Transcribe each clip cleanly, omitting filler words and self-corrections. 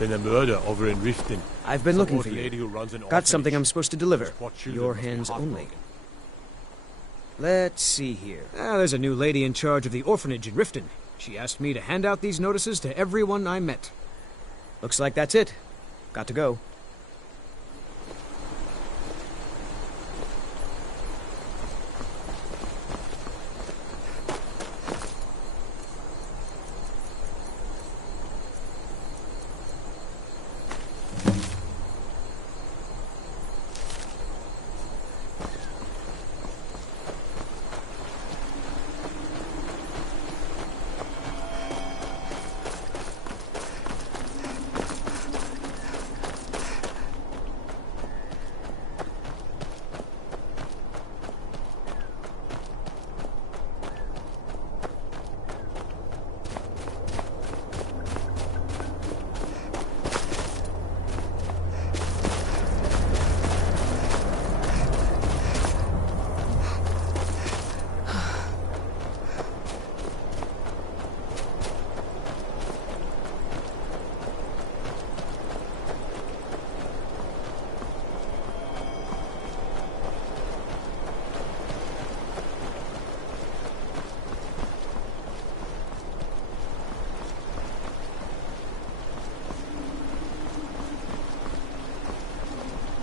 been a murder over in Riften. I've been looking Some for old you. lady who runs an Got something I'm orphanage. supposed to deliver. What children Your must be hands only. heartbroken. Let's see here. There's a new lady in charge of the orphanage in Riften. She asked me to hand out these notices to everyone I met. Looks like that's it. Got to go.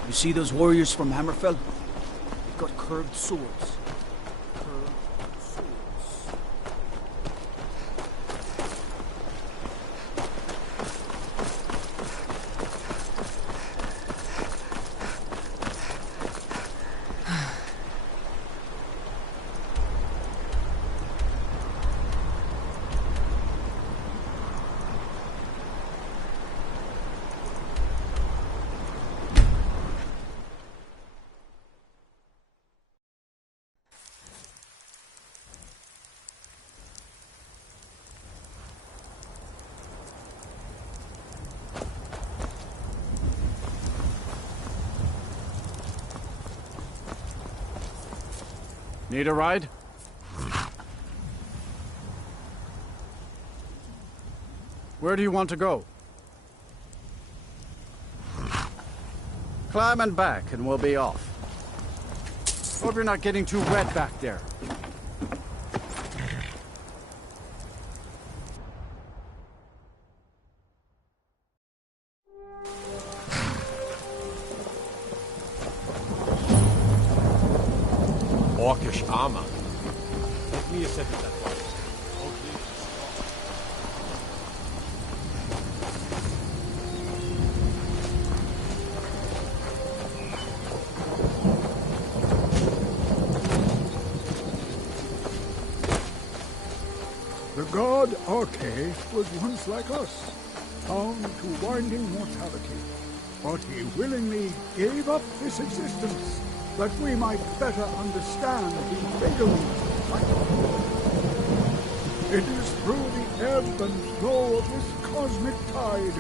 You see those warriors from Hammerfell? They've got curved swords. Curved swords. Need a ride? Where do you want to go? Climb and back and we'll be off. Hope you're not getting too wet back there. Orcish armor. Give me a second that was. The god Arche was once like us, bound to winding mortality. But he willingly gave up this existence that we might better understand the vagaries of life. It is through the ebb and flow of this cosmic tide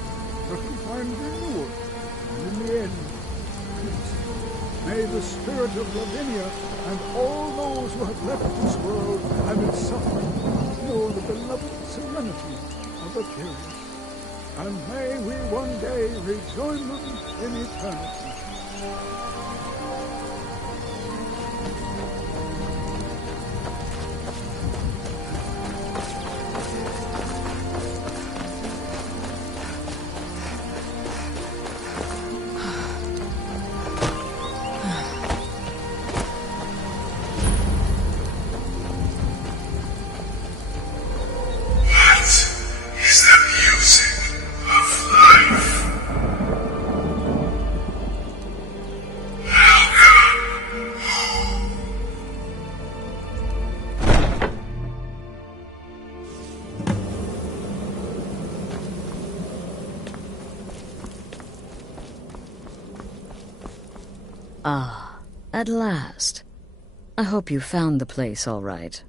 that we find renewal, and in the end, peace. May the spirit of Lavinia and all those who have left this world and its suffering know the beloved serenity of Ethereus. And may we one day rejoin them in eternity. Ah, at last. I hope you found the place all right.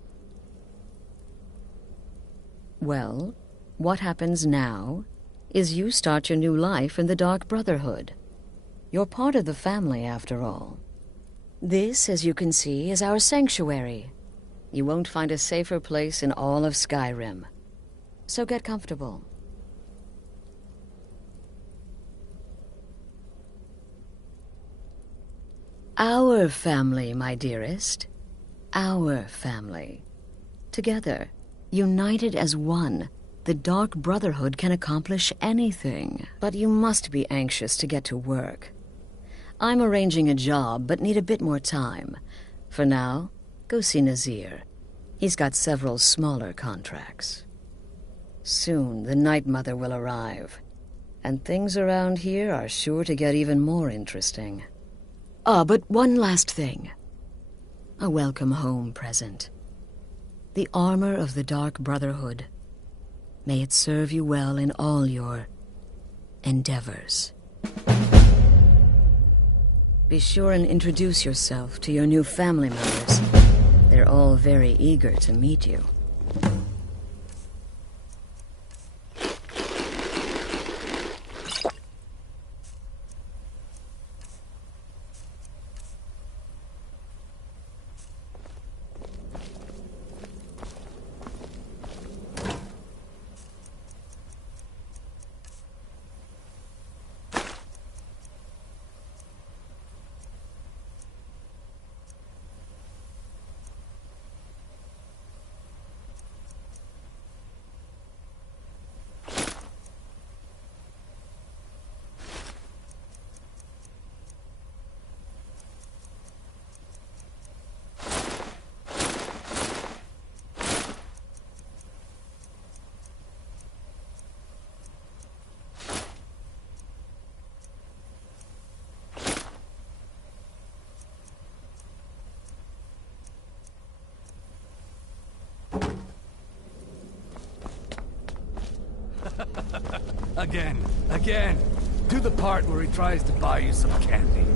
Well, what happens now is you start your new life in the Dark Brotherhood. You're part of the family, after all. This, as you can see, is our sanctuary. You won't find a safer place in all of Skyrim. So get comfortable. our family, my dearest. Our family. Together, united as one, the Dark Brotherhood can accomplish anything. But you must be anxious to get to work. I'm arranging a job, but need a bit more time. For now, go see Nazir. He's got several smaller contracts. Soon, the Night Mother will arrive, and things around here are sure to get even more interesting. Ah, but one last thing. A welcome home present. The armor of the Dark Brotherhood. May it serve you well in all your endeavors. Be sure and introduce yourself to your new family members. They're all very eager to meet you. Again. Do the part where he tries to buy you some candy.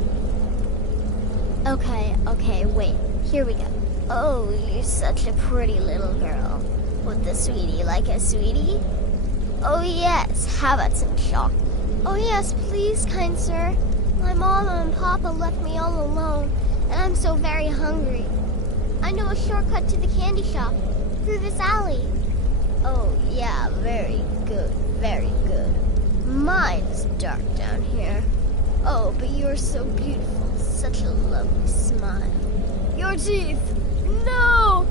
Okay, wait. Here we go. Oh, you're such a pretty little girl. Would the sweetie like a sweetie? Oh yes, how about some chocolate? Oh yes, please, kind sir. My mama and papa left me all alone, and I'm so very hungry. I know a shortcut to the candy shop, through this alley. Oh yeah, very good, very good. Mine's dark down here. Oh, but you're so beautiful. Such a lovely smile. Your teeth! No!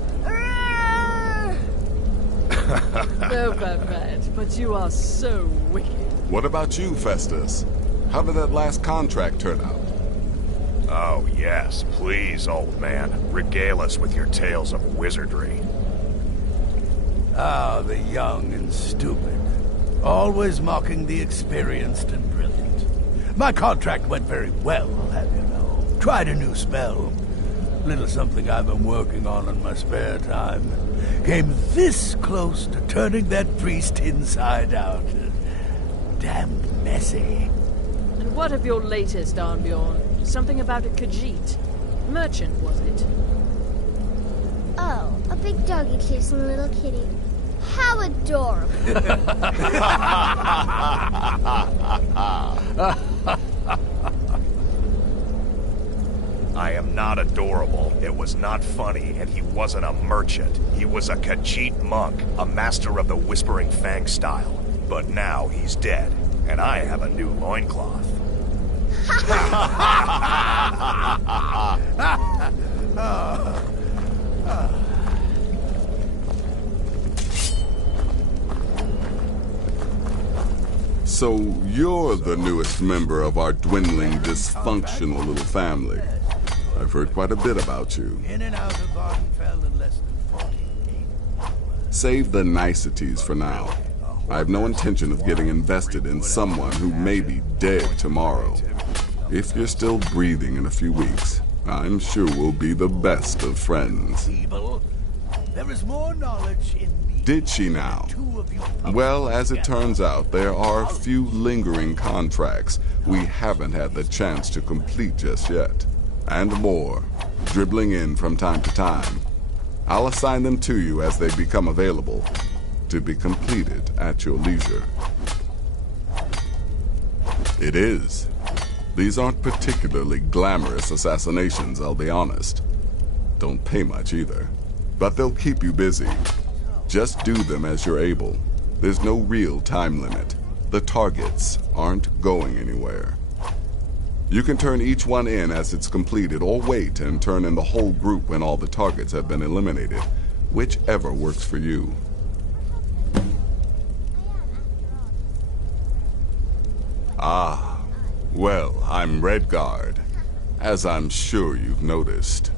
No, Babette, but you are so wicked. What about you, Festus? How did that last contract turn out? Oh, yes. Please, old man. Regale us with your tales of wizardry. Ah, the young and stupid. Always mocking the experienced and brilliant. My contract went very well, I'll have you know. Tried a new spell. Little something I've been working on in my spare time. Came this close to turning that priest inside out. Damn messy. And what of your latest, Arnbjorn? Something about a Khajiit. Merchant, was it? Oh, a big doggy chasing a little kitty. How adorable. I am not adorable. It was not funny, and he wasn't a merchant. He was a Khajiit monk, a master of the Whispering Fang style. But now he's dead, and I have a new loincloth. So you're the newest member of our dwindling, dysfunctional little family. I've heard quite a bit about you. In and out of Vardenfell in less than 48 hours. Save the niceties for now. I have no intention of getting invested in someone who may be dead tomorrow. If you're still breathing in a few weeks, I'm sure we'll be the best of friends. There is more knowledge in me. Did she now? Well, as it turns out, there are a few lingering contracts we haven't had the chance to complete just yet. And more, dribbling in from time to time. I'll assign them to you as they become available, to be completed at your leisure. It is. These aren't particularly glamorous assassinations, I'll be honest. Don't pay much either. But they'll keep you busy. Just do them as you're able. There's no real time limit. The targets aren't going anywhere. You can turn each one in as it's completed, or wait and turn in the whole group when all the targets have been eliminated. Whichever works for you. Ah, well, I'm Redguard, as I'm sure you've noticed.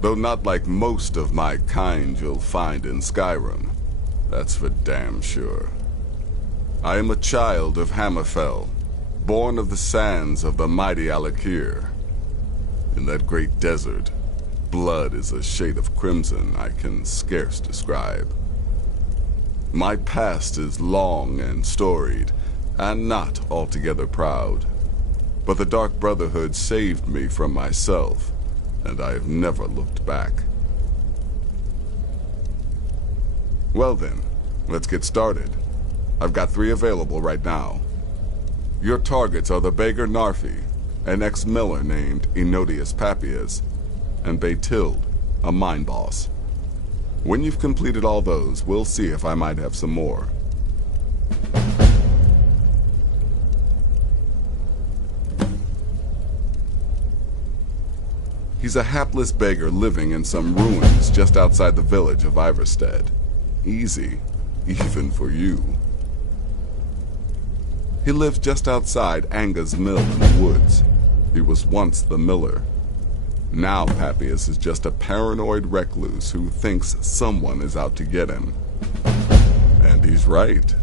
Though not like most of my kind you'll find in Skyrim. That's for damn sure. I am a child of Hammerfell, born of the sands of the mighty Alakir. In that great desert, blood is a shade of crimson I can scarce describe. My past is long and storied, and not altogether proud. But the Dark Brotherhood saved me from myself, and I have never looked back. Well then, let's get started. I've got 3 available right now. Your targets are the beggar Narfi, an ex-miller named Enodius Papias, and Baytild, a mine boss. When you've completed all those, we'll see if I might have some more. He's a hapless beggar living in some ruins just outside the village of Iverstead. Easy, even for you. He lives just outside Anga's mill in the woods. He was once the miller. Now Papias is just a paranoid recluse who thinks someone is out to get him. And he's right.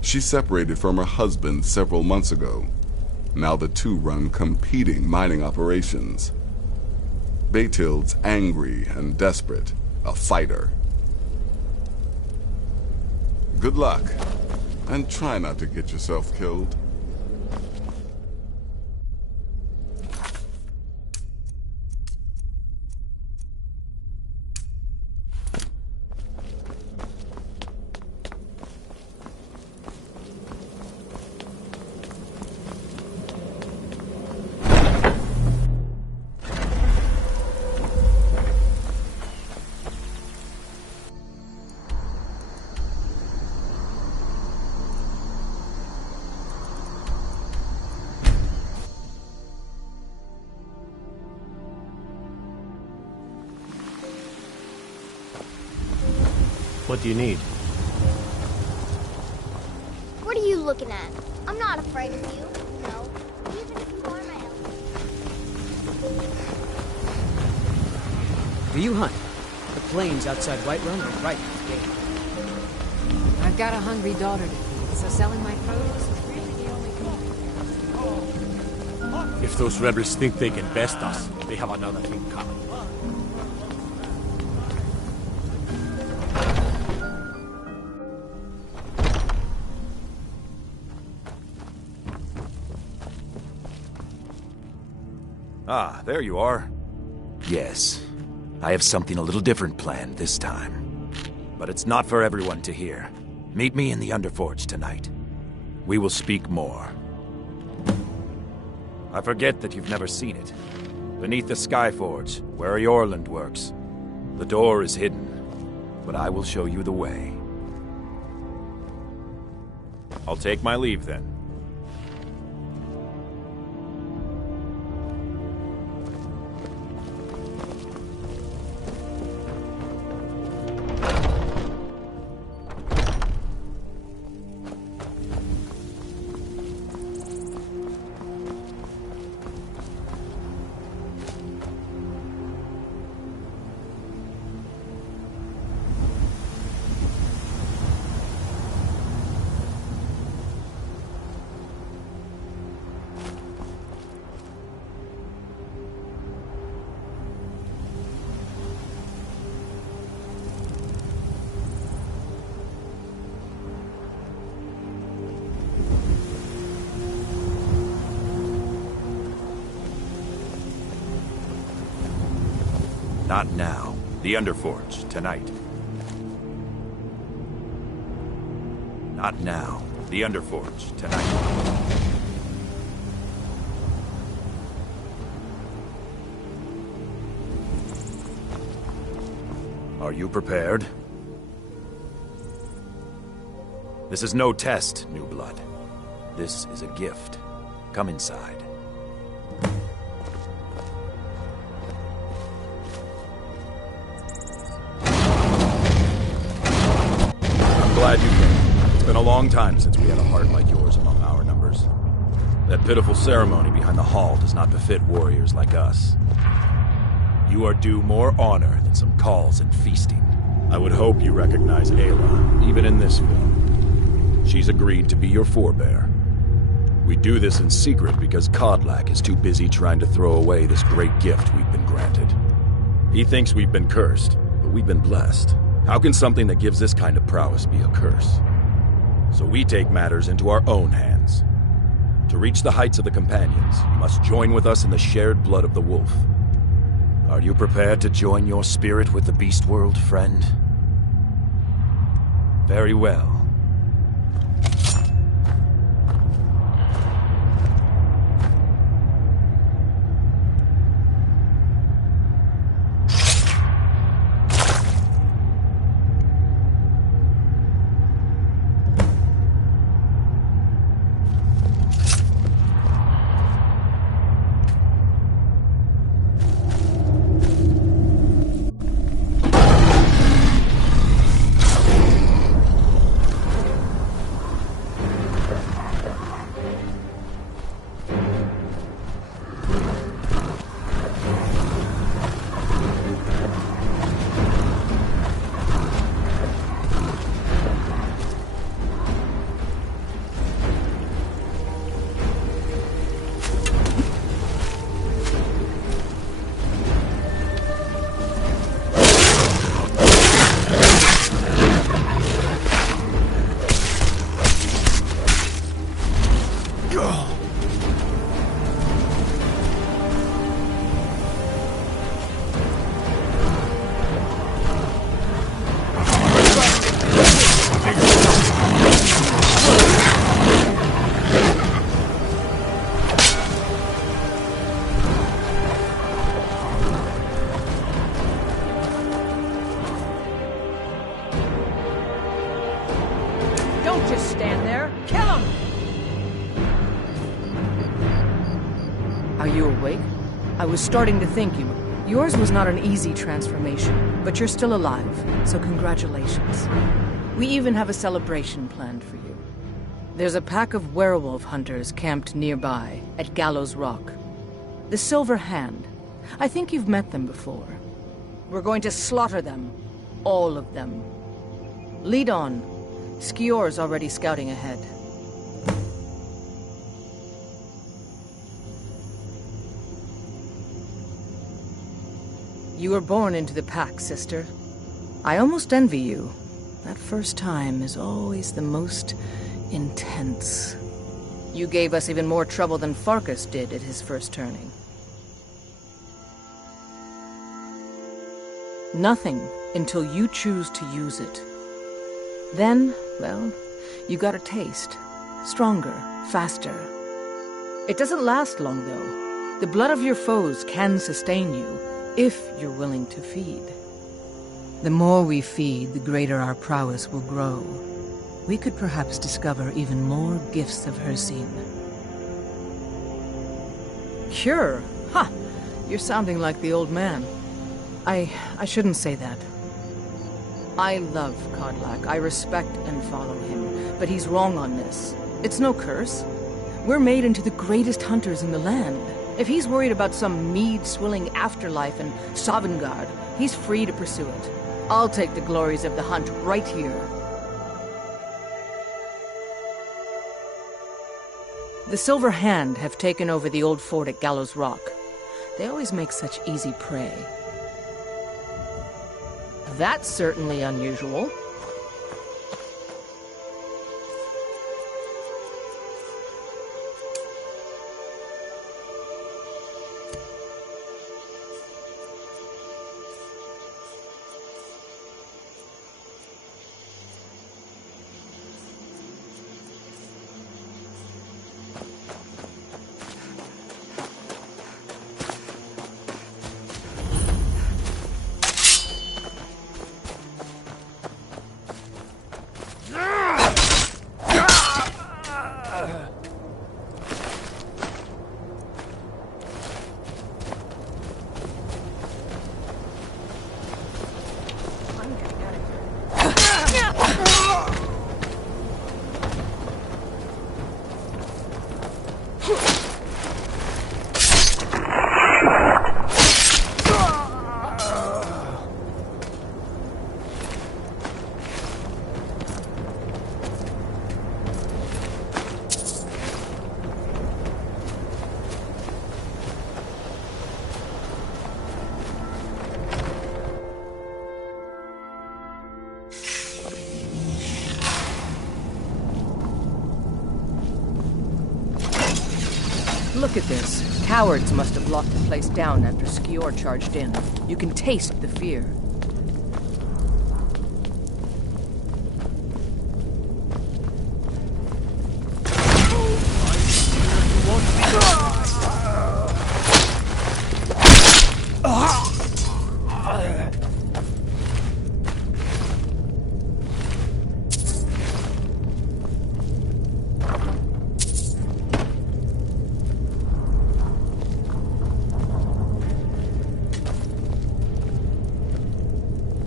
She separated from her husband several months ago. Now the two run competing mining operations. Baytild's angry and desperate, a fighter. Good luck, and try not to get yourself killed. What do you need? What are you looking at? I'm not afraid of you. No. Even if you are my elf. Do you hunt? The plains outside Whiterun are ripe with game. I've got a hungry daughter to feed, so selling my produce is really the only thing. If those rebels think they can best us, they have another thing coming. Ah, there you are. Yes, I have something a little different planned this time. But it's not for everyone to hear. Meet me in the Underforge tonight. We will speak more. I forget that you've never seen it. Beneath the Skyforge, where Eorland works. The door is hidden, but I will show you the way. I'll take my leave then. Not now. The Underforge, tonight. Not now. The Underforge, tonight. Are you prepared? This is no test, new blood. This is a gift. Come inside. I'm glad you came. It's been a long time since we had a heart like yours among our numbers. That pitiful ceremony behind the hall does not befit warriors like us. You are due more honor than some calls and feasting. I would hope you recognize Ayla, even in this form. She's agreed to be your forebear. We do this in secret because Kodlak is too busy trying to throw away this great gift we've been granted. He thinks we've been cursed, but we've been blessed. How can something that gives this kind of prowess be a curse? So we take matters into our own hands. To reach the heights of the Companions, you must join with us in the shared blood of the wolf. Are you prepared to join your spirit with the beast world, friend? Very well. Don't just stand there. Kill him! Are you awake? I was starting to think you... Yours was not an easy transformation, but you're still alive, so congratulations. We even have a celebration planned for you. There's a pack of werewolf hunters camped nearby, at Gallows Rock. The Silver Hand. I think you've met them before. We're going to slaughter them. All of them. Lead on. Skior's already scouting ahead. You were born into the pack, sister. I almost envy you. That first time is always the most intense. You gave us even more trouble than Farkas did at his first turning. Nothing until you choose to use it. Then, well, you got a taste. Stronger, faster. It doesn't last long, though. The blood of your foes can sustain you, if you're willing to feed. The more we feed, the greater our prowess will grow. We could perhaps discover even more gifts of Hircine. Cure? Ha! You're sounding like the old man. I shouldn't say that. I love Kodlak. I respect and follow him. But he's wrong on this. It's no curse. We're made into the greatest hunters in the land. If he's worried about some mead-swilling afterlife in Sovngarde, he's free to pursue it. I'll take the glories of the hunt right here. The Silver Hand have taken over the old fort at Gallows Rock. They always make such easy prey. That's certainly unusual. Look at this. Cowards must have locked the place down after Skior charged in. You can taste the fear.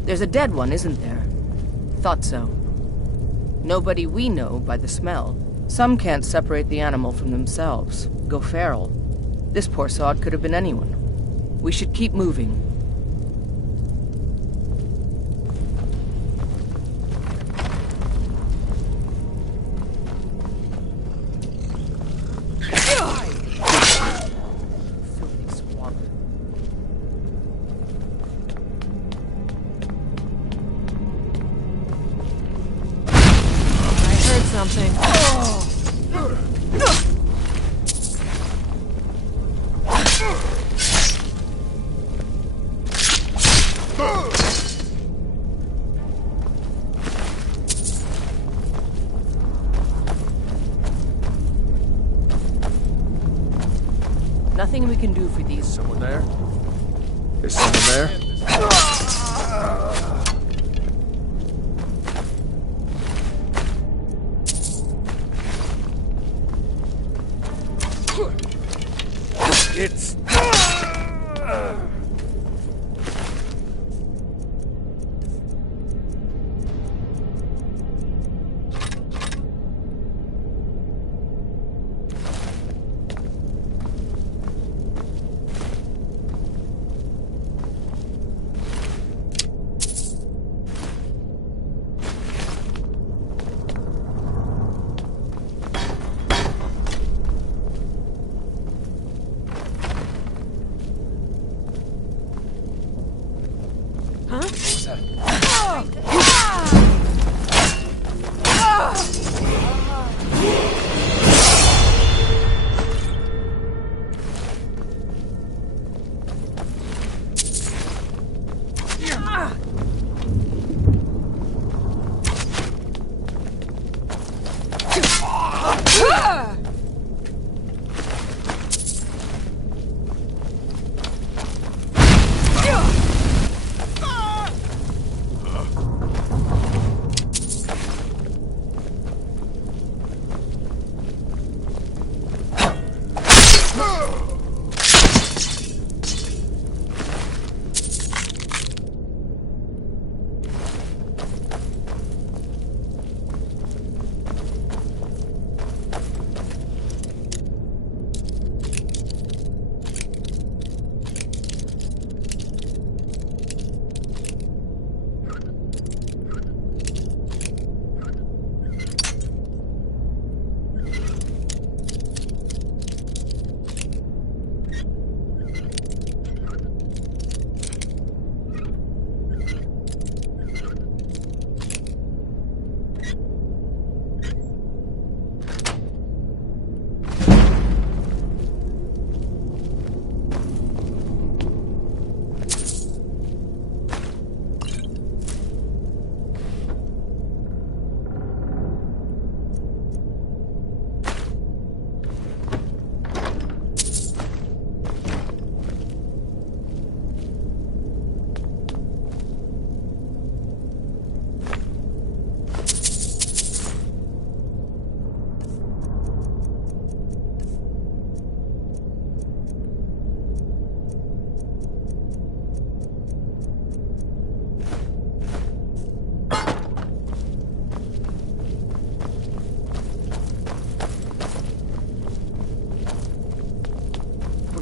There's a dead one, isn't there? Thought so. Nobody we know by the smell. Some can't separate the animal from themselves. Go feral. This poor sod could have been anyone. We should keep moving. Something. Nothing we can do for these. Someone there? Is someone there? It's...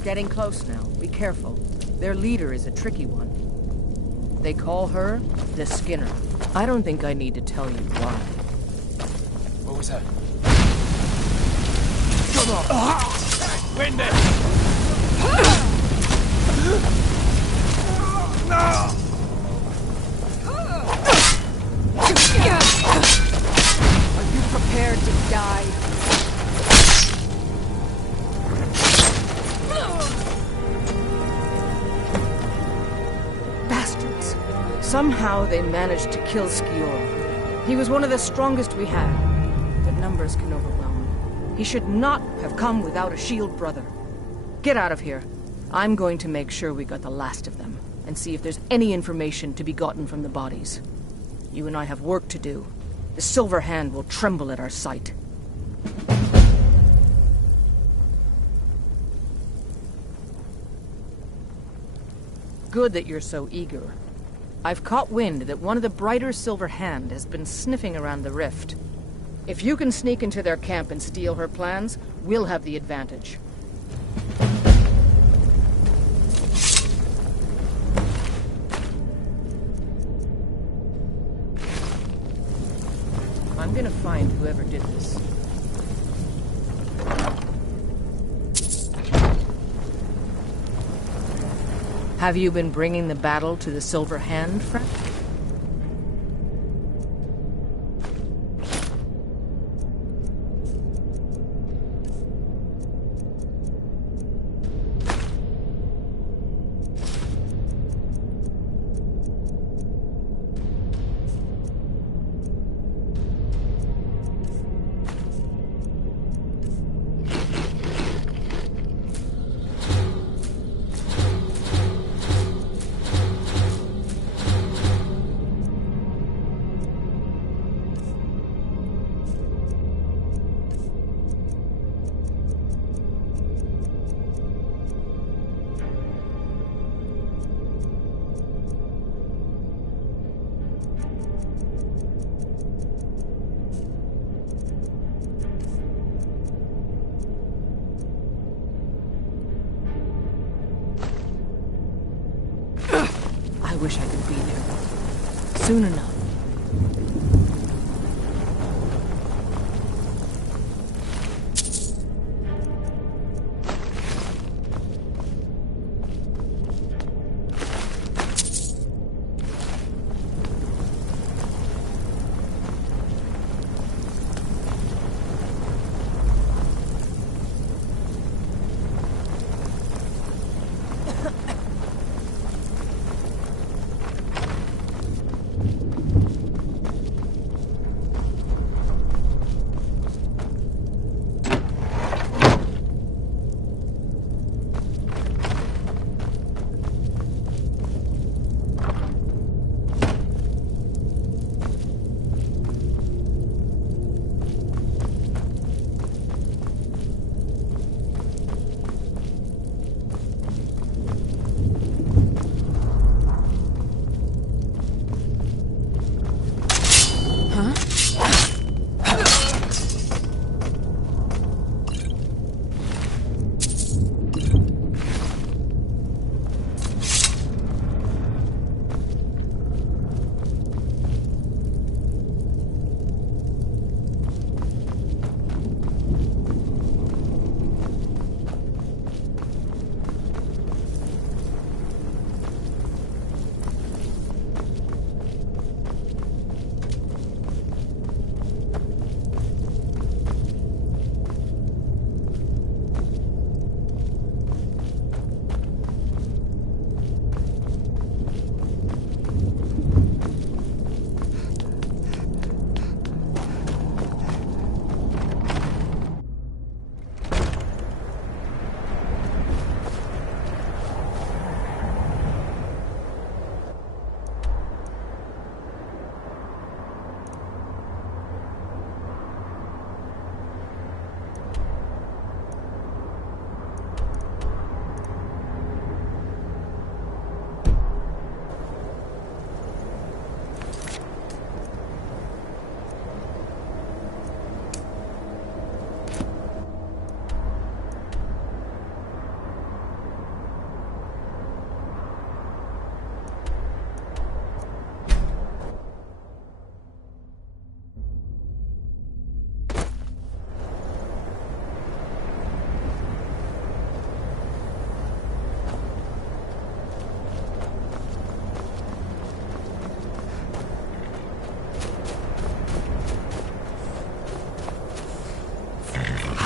Getting close now. Be careful. Their leader is a tricky one. They call her the Skinner. I don't think I need to tell you why. What was that? Wind it! No! Are you prepared to die? Somehow they managed to kill Skior. He was one of the strongest we had, but numbers can overwhelm. He should not have come without a shield brother. Get out of here. I'm going to make sure we got the last of them, and see if there's any information to be gotten from the bodies. You and I have work to do. The Silver Hand will tremble at our sight. Good that you're so eager. I've caught wind that one of the Brighter Silver Hand has been sniffing around the rift. If you can sneak into their camp and steal her plans, we'll have the advantage. I'm gonna find whoever did this. Have you been bringing the battle to the Silver Hand, friend? I wish I could be there soon enough.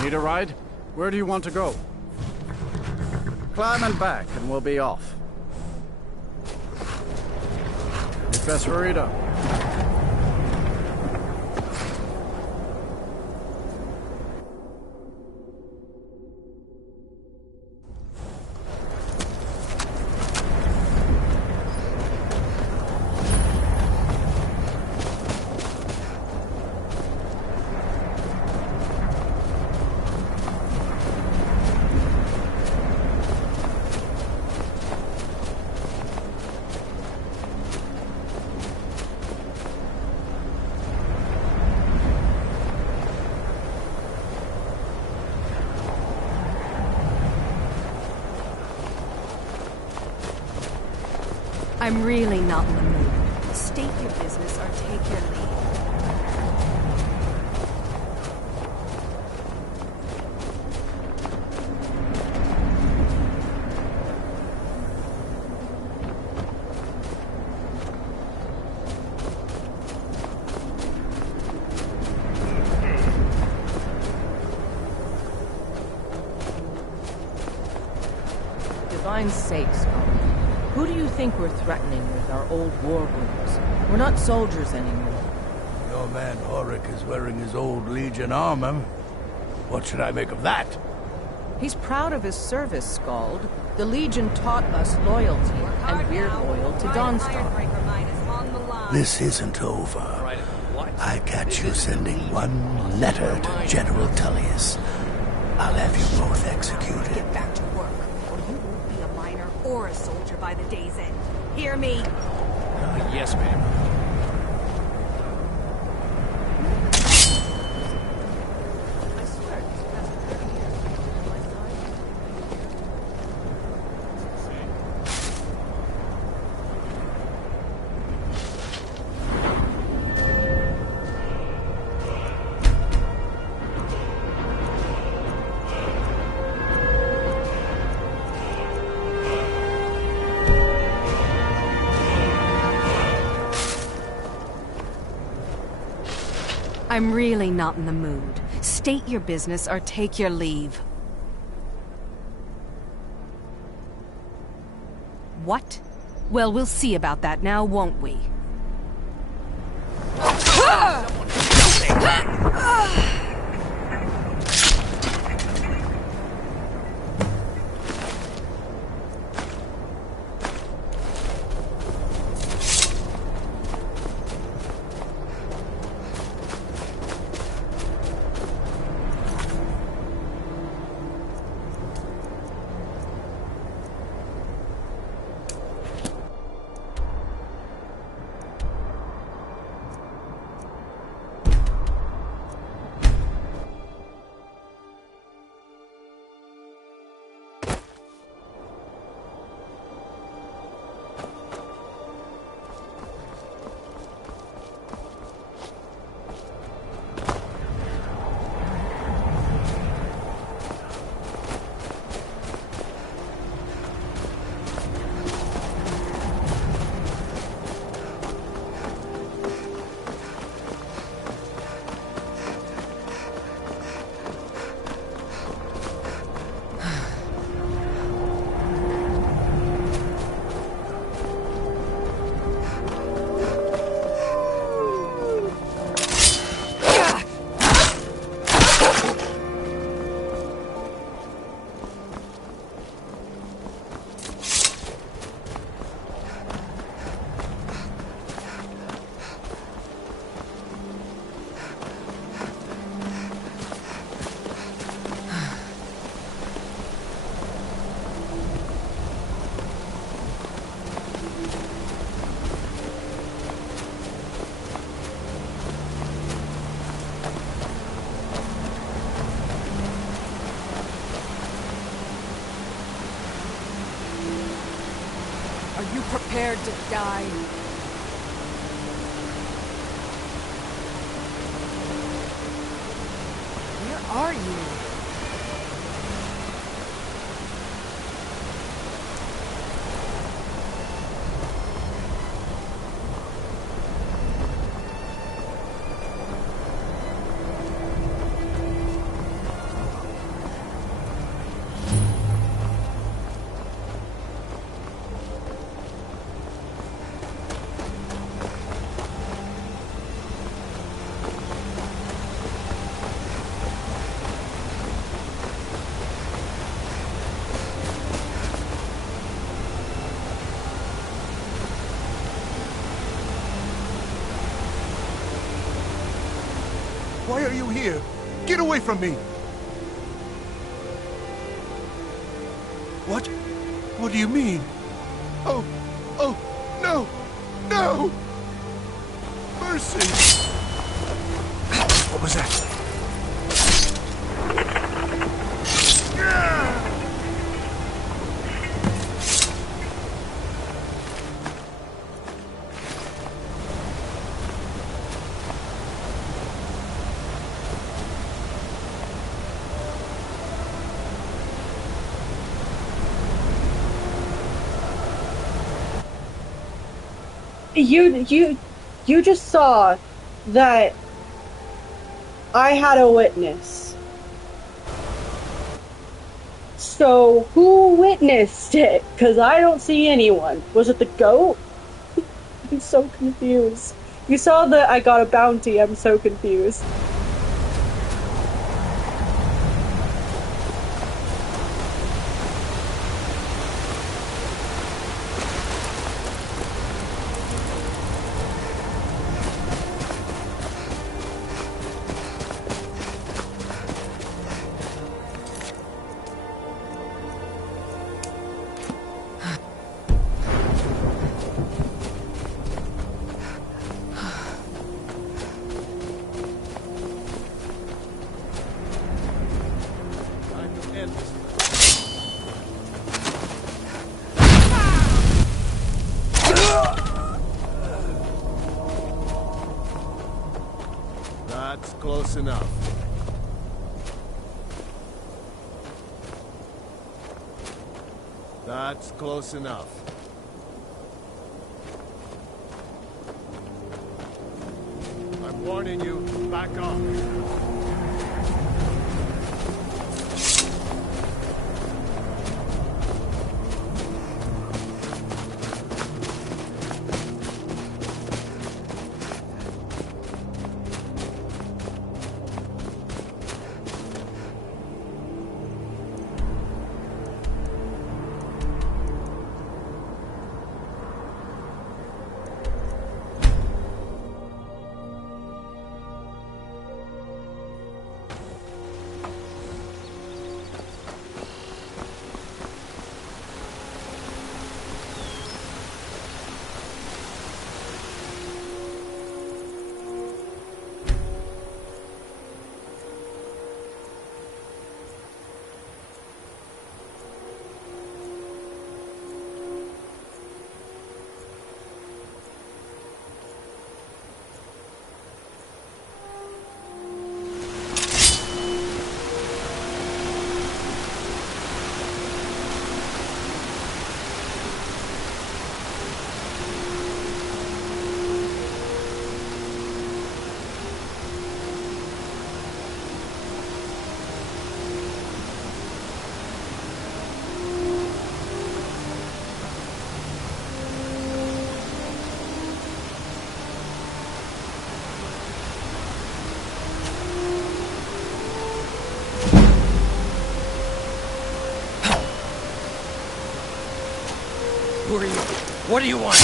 Need a ride? Where do you want to go? Climb and back, and we'll be off. best hurry it up. I'm really not in the mood. State your business or take your leave. Divine's sakes, who do you think we're threatening with our old war wounds? We're not soldiers anymore. Your man Horik is wearing his old Legion armor. What should I make of that? He's proud of his service, Scald. The Legion taught us loyalty, and we're loyal to Dawnstar. This isn't over. I catch you sending one letter to General Tullius. I'll have you both executed. Get back to work, or you won't be a miner or a soldier by the day's end. Hear me? Yes, ma'am. I'm really not in the mood. State your business or take your leave. What? Well, we'll see about that now, won't we? Are you prepared to die? Where are you? are you here? Get away from me! What? What do you mean? Oh, no! No! Mercy! What was that? You just saw that I had a witness. So, who witnessed it? Because I don't see anyone. Was it the goat? I'm so confused. You saw that I got a bounty, I'm so confused. That's close enough. That's close enough. I'm warning you, back off. Who are you? What do you want?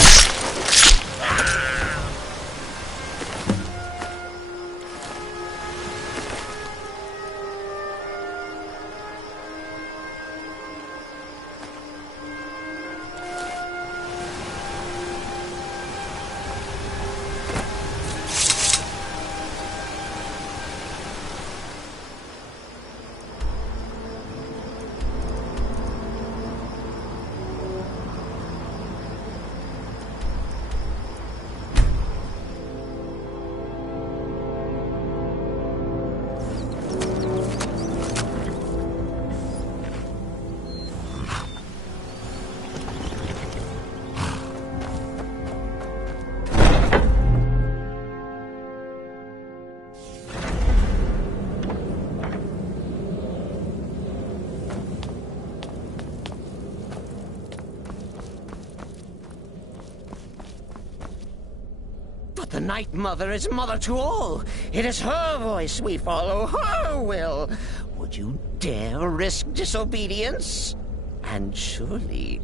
The Night Mother is mother to all. It is her voice we follow, her will. Would you dare risk disobedience? And surely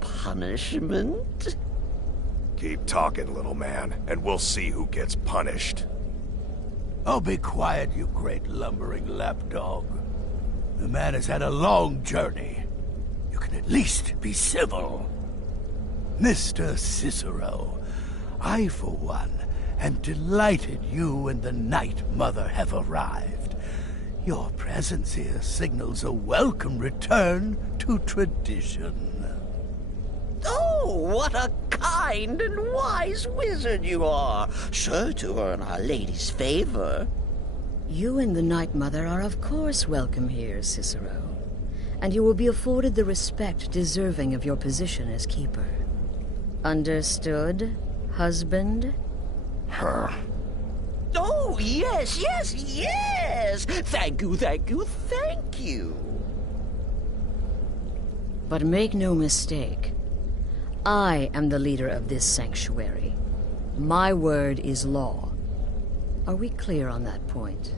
punishment? Keep talking, little man, and we'll see who gets punished. Oh, be quiet, you great lumbering lapdog. The man has had a long journey. You can at least be civil. Mr. Cicero, I, for one, am delighted you and the Night Mother have arrived. Your presence here signals a welcome return to tradition. Oh, what a kind and wise wizard you are! Sure to earn Our Lady's favor. You and the Night Mother are of course welcome here, Cicero. And you will be afforded the respect deserving of your position as keeper. Understood, husband? Her. Oh, yes, yes, yes! Thank you, thank you, thank you! But make no mistake. I am the leader of this sanctuary. My word is law. Are we clear on that point?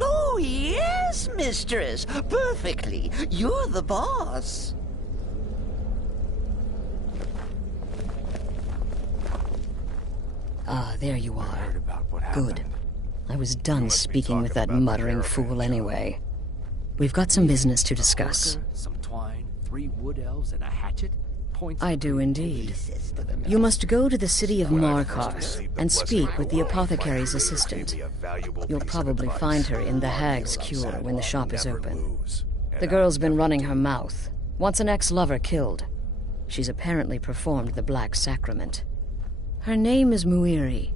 Oh, yes, mistress! Perfectly! You're the boss! Ah, there you are. Good. I was done speaking with that muttering fool anyway. We've got some business to discuss. Some twine, 3 wood elves, and a hatchet. I do indeed. You must go to the city of Markarth and speak with the apothecary's assistant. You'll probably find her in the Hag's Cure when the shop is open. The girl's been running her mouth. Wants an ex-lover killed. She's apparently performed the Black Sacrament. Her name is Muiri.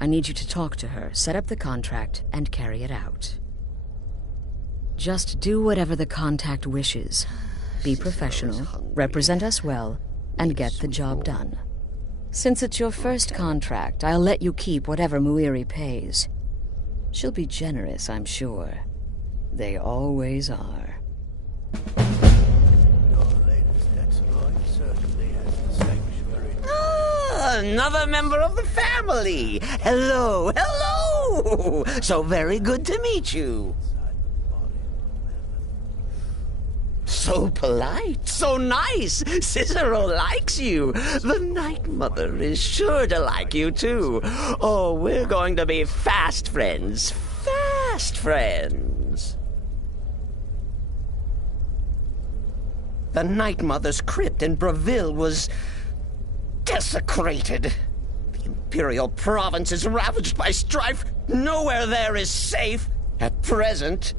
I need you to talk to her, set up the contract, and carry it out. Just do whatever the contact wishes. Be professional, represent us well, and get the job done. Since it's your first contract, I'll let you keep whatever Muiri pays. She'll be generous, I'm sure. They always are. Another member of the family! Hello, hello! So very good to meet you. So polite, so nice. Cicero likes you. The Night Mother is sure to like you, too. Oh, we're going to be fast friends. Fast friends. The Night Mother's crypt in Breville was desecrated. The Imperial province is ravaged by strife. Nowhere there is safe at present.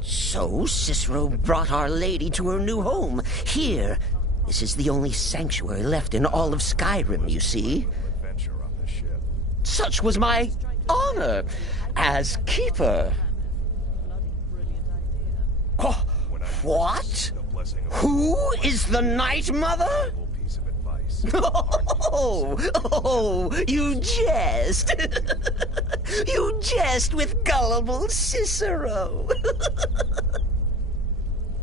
So Cicero brought Our Lady to her new home. Here, this is the only sanctuary left in all of Skyrim, you see. Such was my honor as keeper. Oh, what? Who is the Night Mother? Oh, you jest. You jest with gullible Cicero.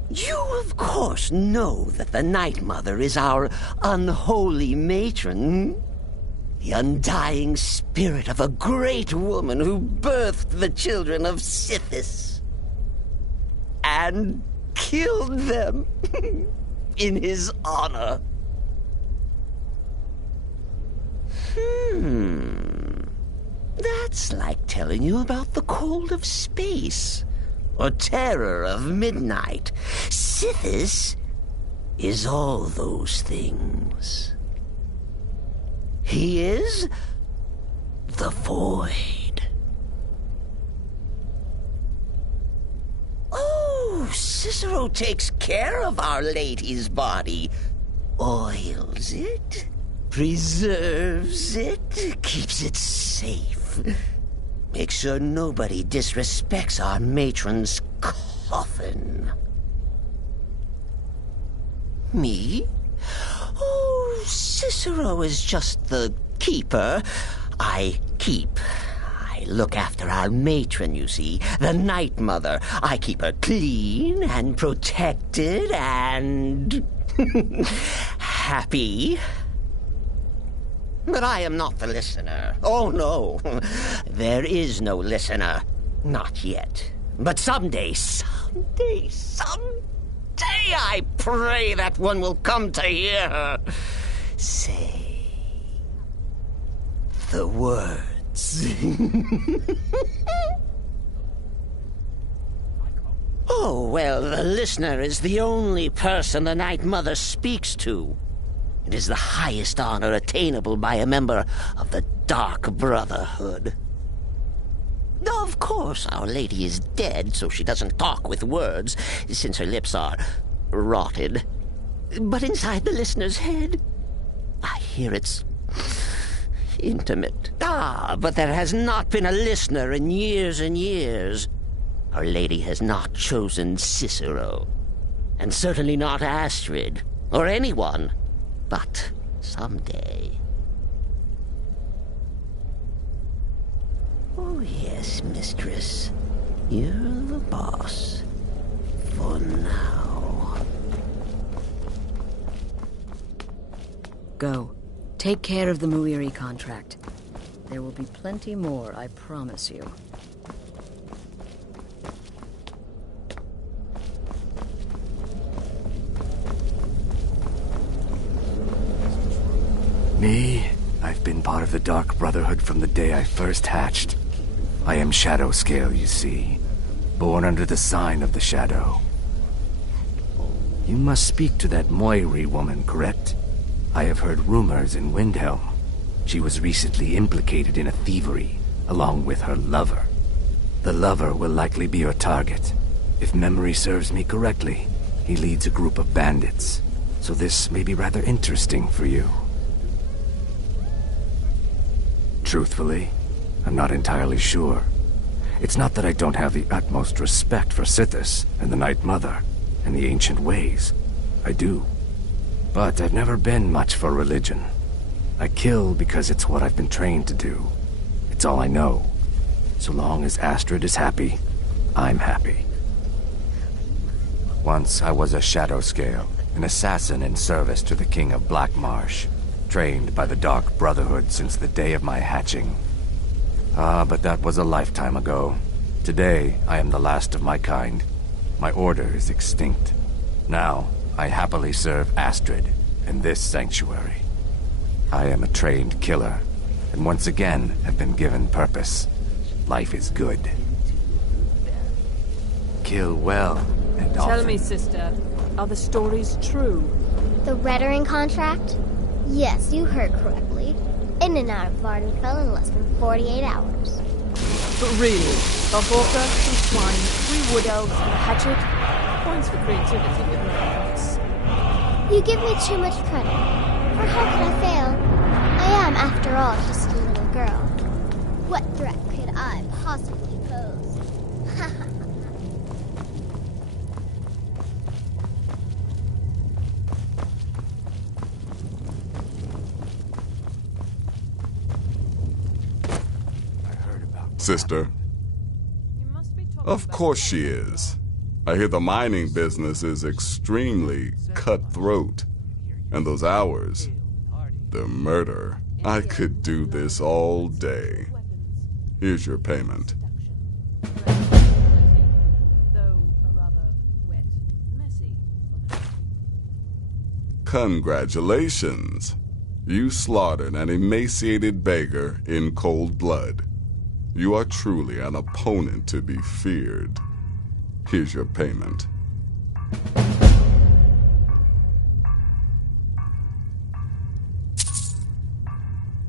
You, of course, know that the Night Mother is our unholy matron. The undying spirit of a great woman who birthed the children of Sithis. And killed them in his honor. That's like telling you about the cold of space, or terror of midnight. Sithis is all those things. He is the Void. Oh, Cicero takes care of Our Lady's body. Oils it, preserves it, keeps it safe. Make sure nobody disrespects our matron's coffin. Me? Oh, Cicero is just the keeper. I keep. I look after our matron, you see, the Night Mother. I keep her clean and protected and happy. But I am not the listener. Oh, no. There is no listener. Not yet. But someday, I pray that one will come to hear her say the words. nuts. Oh, well, the listener is the only person the Night Mother speaks to. It is the highest honor attainable by a member of the Dark Brotherhood. Of course, Our Lady is dead, so she doesn't talk with words, since her lips are rotted. But inside the listener's head, I hear it's intimate. But there has not been a listener in years and years. Our Lady has not chosen Cicero, and certainly not Astrid, or anyone. But someday. Oh, yes, mistress. You're the boss. For now. Go. Take care of the Muiri contract. There will be plenty more, I promise you. Me? I've been part of the Dark Brotherhood from the day I first hatched. I am Shadow Scale, you see. Born under the sign of the Shadow. You must speak to that Moiri woman, correct? I have heard rumors in Windhelm. She was recently implicated in a thievery, along with her lover. The lover will likely be your target. If memory serves me correctly, he leads a group of bandits. So this may be rather interesting for you. Truthfully, I'm not entirely sure. It's not that I don't have the utmost respect for Sithis and the Night Mother and the ancient ways. I do. But I've never been much for religion. I kill because it's what I've been trained to do. It's all I know. So long as Astrid is happy, I'm happy. Once I was a Shadow Scale, an assassin in service to the King of Black Marsh. Trained by the Dark Brotherhood since the day of my hatching. But that was a lifetime ago. Today, I am the last of my kind. My order is extinct. Now, I happily serve Astrid in this sanctuary. I am a trained killer, and once again have been given purpose. Life is good. Kill well, and often. Tell me, sister, are the stories true? The Rettering contract? Yes, you heard correctly. In and out of Vardenfell in less than 48 hours. But really, a hawker, some swine, 3 wood elves, and a hatchet? Points for creativity with no points. You give me too much credit. For how could I fail? I am, after all, just a little girl. What threat could I possibly pose? Sister? Of course she is. I hear the mining business is extremely cutthroat. And those hours, the murder. I could do this all day. Here's your payment. Congratulations. You slaughtered an emaciated beggar in cold blood. You are truly an opponent to be feared. Here's your payment.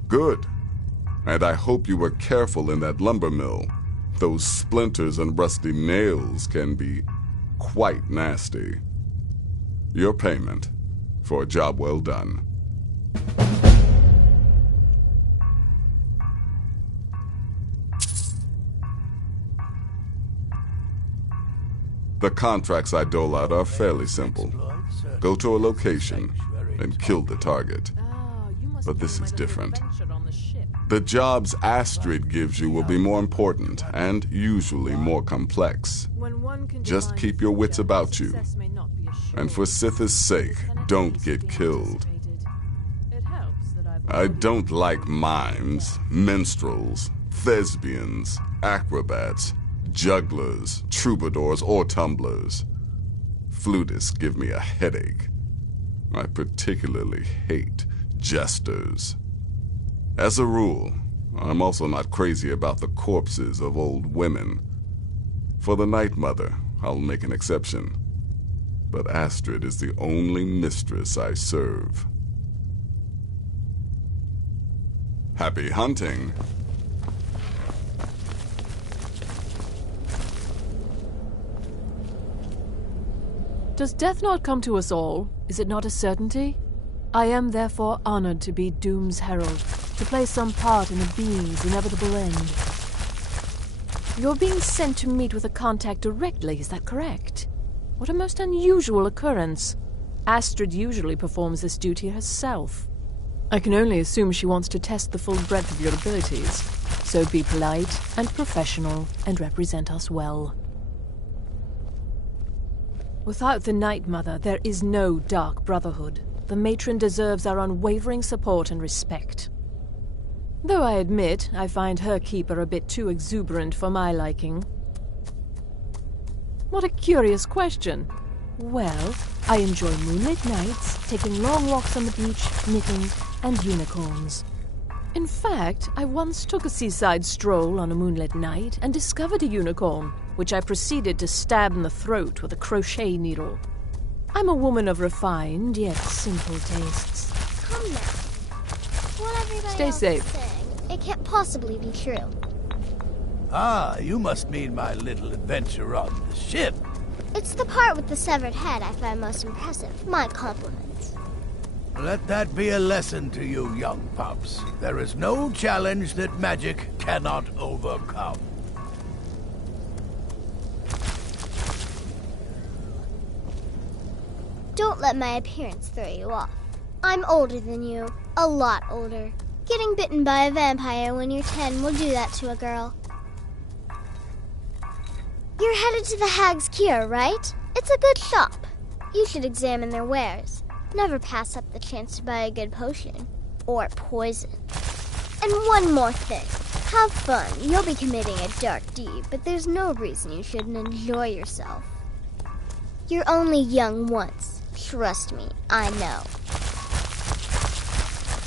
Good. And I hope you were careful in that lumber mill. Those splinters and rusty nails can be quite nasty. Your payment for a job well done. The contracts I dole out are fairly simple. Go to a location and kill the target. But this is different. The jobs Astrid gives you will be more important and usually more complex. Just keep your wits about you. And for Sithis' sake, don't get killed. I don't like mimes, minstrels, thespians, acrobats, jugglers, troubadours, or tumblers. Flutists give me a headache. I particularly hate jesters. As a rule, I'm also not crazy about the corpses of old women. For the Night Mother, I'll make an exception. But Astrid is the only mistress I serve. Happy hunting. Does death not come to us all? Is it not a certainty? I am therefore honored to be Doom's herald, to play some part in a being's inevitable end. You're being sent to meet with a contact directly, is that correct? What a most unusual occurrence. Astrid usually performs this duty herself. I can only assume she wants to test the full breadth of your abilities. So be polite and professional and represent us well. Without the Night Mother, there is no Dark Brotherhood. The matron deserves our unwavering support and respect. Though I admit, I find her keeper a bit too exuberant for my liking. What a curious question. Well, I enjoy moonlit nights, taking long walks on the beach, knitting, and unicorns. In fact, I once took a seaside stroll on a moonlit night and discovered a unicorn, which I proceeded to stab in the throat with a crochet needle. I'm a woman of refined, yet simple tastes. Come now. What everybody Stay else safe. is saying, it can't possibly be true. Ah, you must mean my little adventure on the ship. It's the part with the severed head I find most impressive. My compliments. Let that be a lesson to you, young pups. There is no challenge that magic cannot overcome. Don't let my appearance throw you off. I'm older than you. A lot older. Getting bitten by a vampire when you're 10 will do that to a girl. You're headed to the Hag's Cure, right? It's a good shop. You should examine their wares. Never pass up the chance to buy a good potion. Or poison. And one more thing. Have fun. You'll be committing a dark deed, but there's no reason you shouldn't enjoy yourself. You're only young once. Trust me, I know.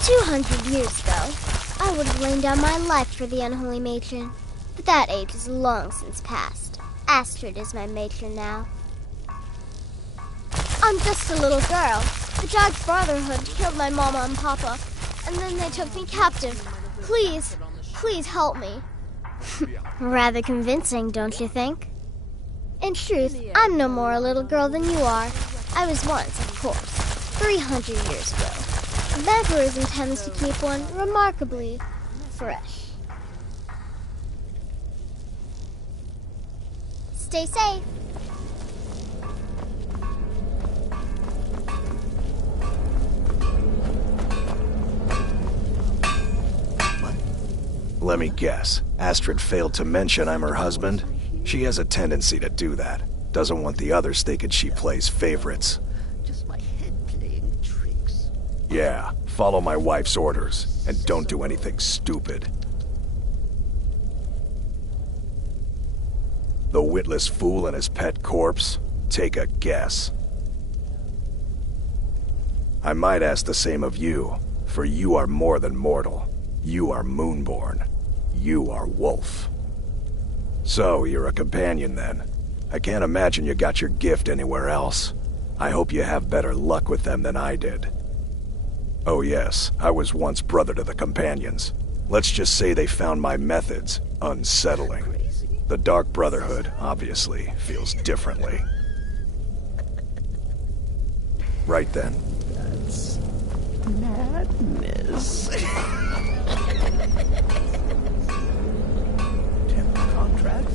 200 years ago, I would have laid down my life for the unholy matron. But that age is long since past. Astrid is my matron now. I'm just a little girl. The Dark Brotherhood killed my mama and papa, and then they took me captive. Please, please help me. Rather convincing, don't you think? In truth, I'm no more a little girl than you are. I was once, of course, 300 years ago. The Emperor intends to keep one remarkably fresh. Stay safe. Let me guess. Astrid failed to mention I'm her husband? She has a tendency to do that. Doesn't want the other steak and she plays favorites. Just my head playing tricks. Yeah, follow my wife's orders, and don't do anything stupid. The witless fool and his pet corpse? Take a guess. I might ask the same of you, for you are more than mortal. You are Moonborn. You are Wolf. So, you're a companion then. I can't imagine you got your gift anywhere else. I hope you have better luck with them than I did. Oh yes, I was once brother to the companions. Let's just say they found my methods unsettling. The Dark Brotherhood, obviously, feels differently. Right then. That's madness. Contract?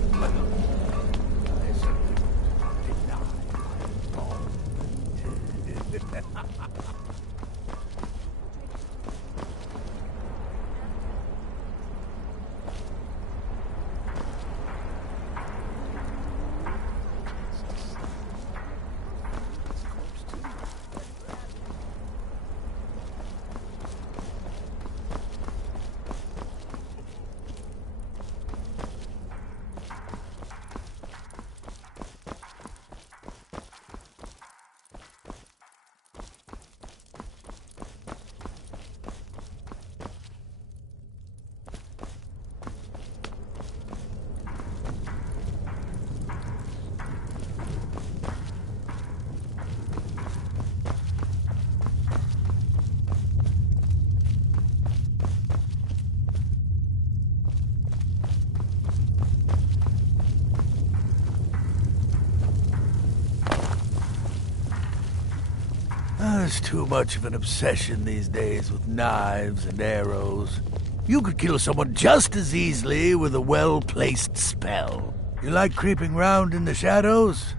There's too much of an obsession these days with knives and arrows. You could kill someone just as easily with a well-placed spell. You like creeping round in the shadows?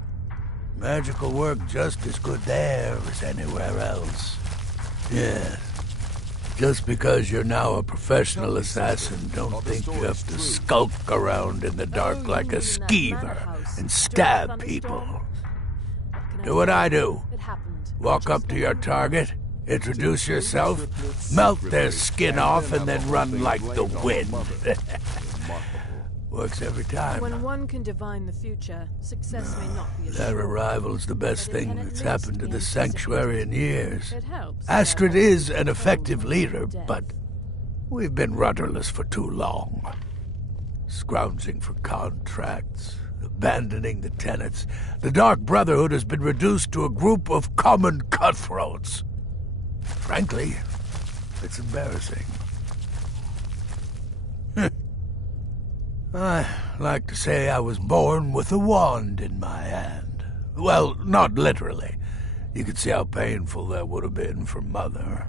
Magical work just as good there as anywhere else. Yes. Just because you're now a professional assassin, don't think you have to skulk around in the dark like a skeever and stab people. Do what I do. Walk up to your target, introduce yourself, melt their skin off, and then run like the wind. Works every time. When one can divine the future, success may not be That arrival's the best thing that's happened to the sanctuary in years. It helps. Astrid is an effective leader, but we've been rudderless for too long. Scrounging for contracts, abandoning the tenants. The Dark Brotherhood has been reduced to a group of common cutthroats. Frankly, it's embarrassing. I like to say I was born with a wand in my hand. Well, not literally. You could see how painful that would have been for Mother.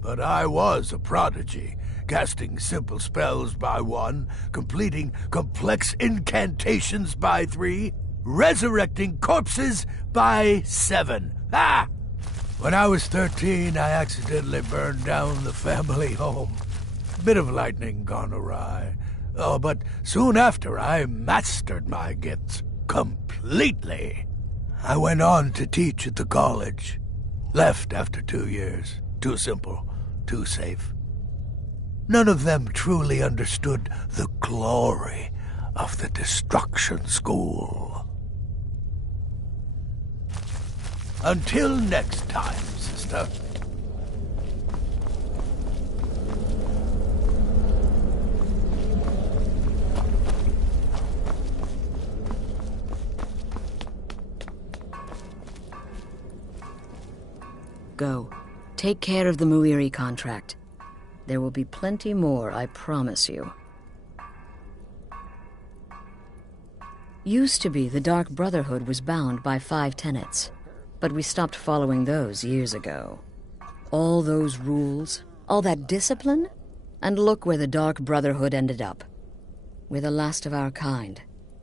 But I was a prodigy, casting simple spells by 1, completing complex incantations by 3, resurrecting corpses by 7. Ah! When I was 13, I accidentally burned down the family home. Bit of lightning gone awry. Oh, but soon after, I mastered my gifts completely. I went on to teach at the college. Left after 2 years. Too simple, too safe. None of them truly understood the glory of the Destruction School. Until next time, sister. Go. Take care of the Muiri contract. There will be plenty more, I promise you. Used to be the Dark Brotherhood was bound by 5 tenets, but we stopped following those years ago. All those rules, all that discipline, and look where the Dark Brotherhood ended up. We're the last of our kind,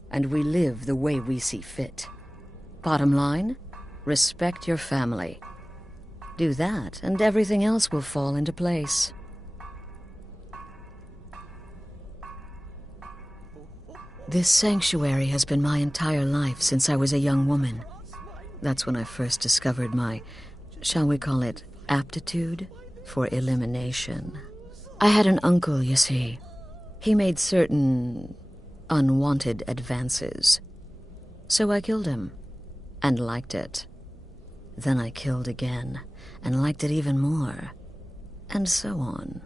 and we live the way we see fit. Bottom line, respect your family. Do that, and everything else will fall into place. This sanctuary has been my entire life since I was a young woman. That's when I first discovered my, shall we call it, aptitude for elimination. I had an uncle, you see. He made certain unwanted advances. So I killed him, and liked it. Then I killed again, and liked it even more, and so on.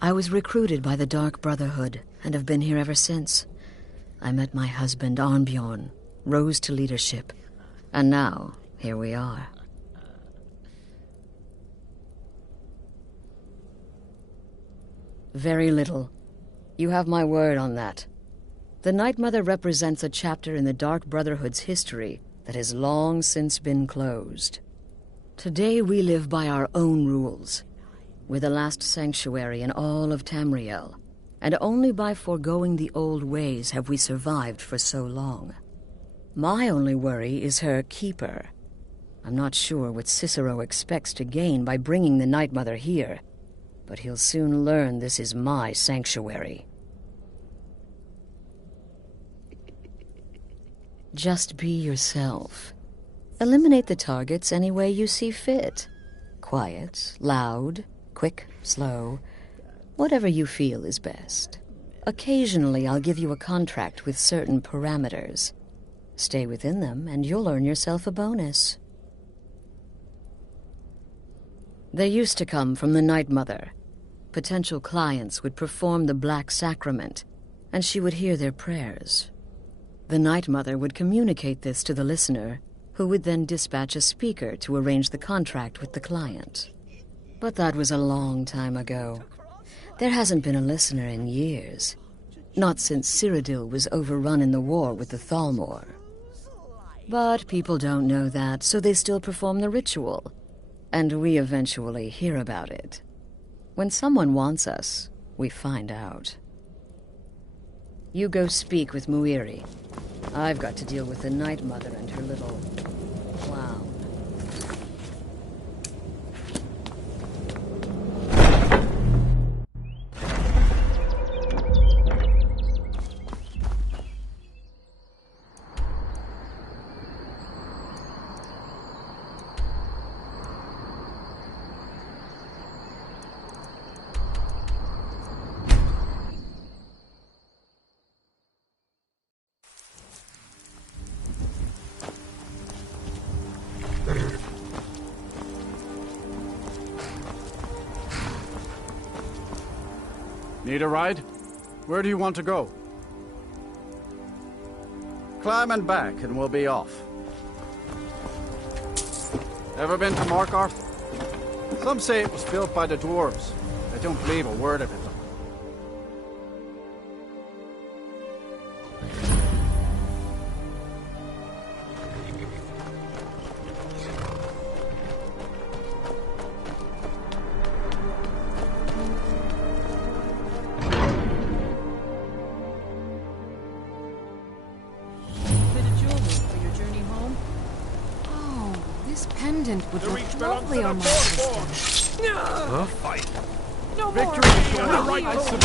I was recruited by the Dark Brotherhood, and have been here ever since. I met my husband, Arnbjorn, rose to leadership, and now, here we are. Very little. You have my word on that. The Night Mother represents a chapter in the Dark Brotherhood's history that has long since been closed. Today we live by our own rules. We're the last sanctuary in all of Tamriel, and only by foregoing the old ways have we survived for so long. My only worry is her keeper. I'm not sure what Cicero expects to gain by bringing the Night Mother here, but he'll soon learn this is my sanctuary. Just be yourself. Eliminate the targets any way you see fit. Quiet, loud, quick, slow, whatever you feel is best. Occasionally I'll give you a contract with certain parameters. Stay within them and you'll earn yourself a bonus. They used to come from the Night Mother. Potential clients would perform the Black Sacrament, and she would hear their prayers. The Night Mother would communicate this to the listener, who would then dispatch a speaker to arrange the contract with the client. But that was a long time ago. There hasn't been a listener in years. Not since Cyrodiil was overrun in the war with the Thalmor. But people don't know that, so they still perform the ritual. And we eventually hear about it. When someone wants us, we find out. You go speak with Muiri. I've got to deal with the Night Mother and her little clown. Need a ride? Where do you want to go? Climb and back and we'll be off. Ever been to Markarth? Some say it was built by the dwarves. I don't believe a word of it, though. Would look lovely on my wrist. Huh? Fight. No Victory more. is yours. Right, I support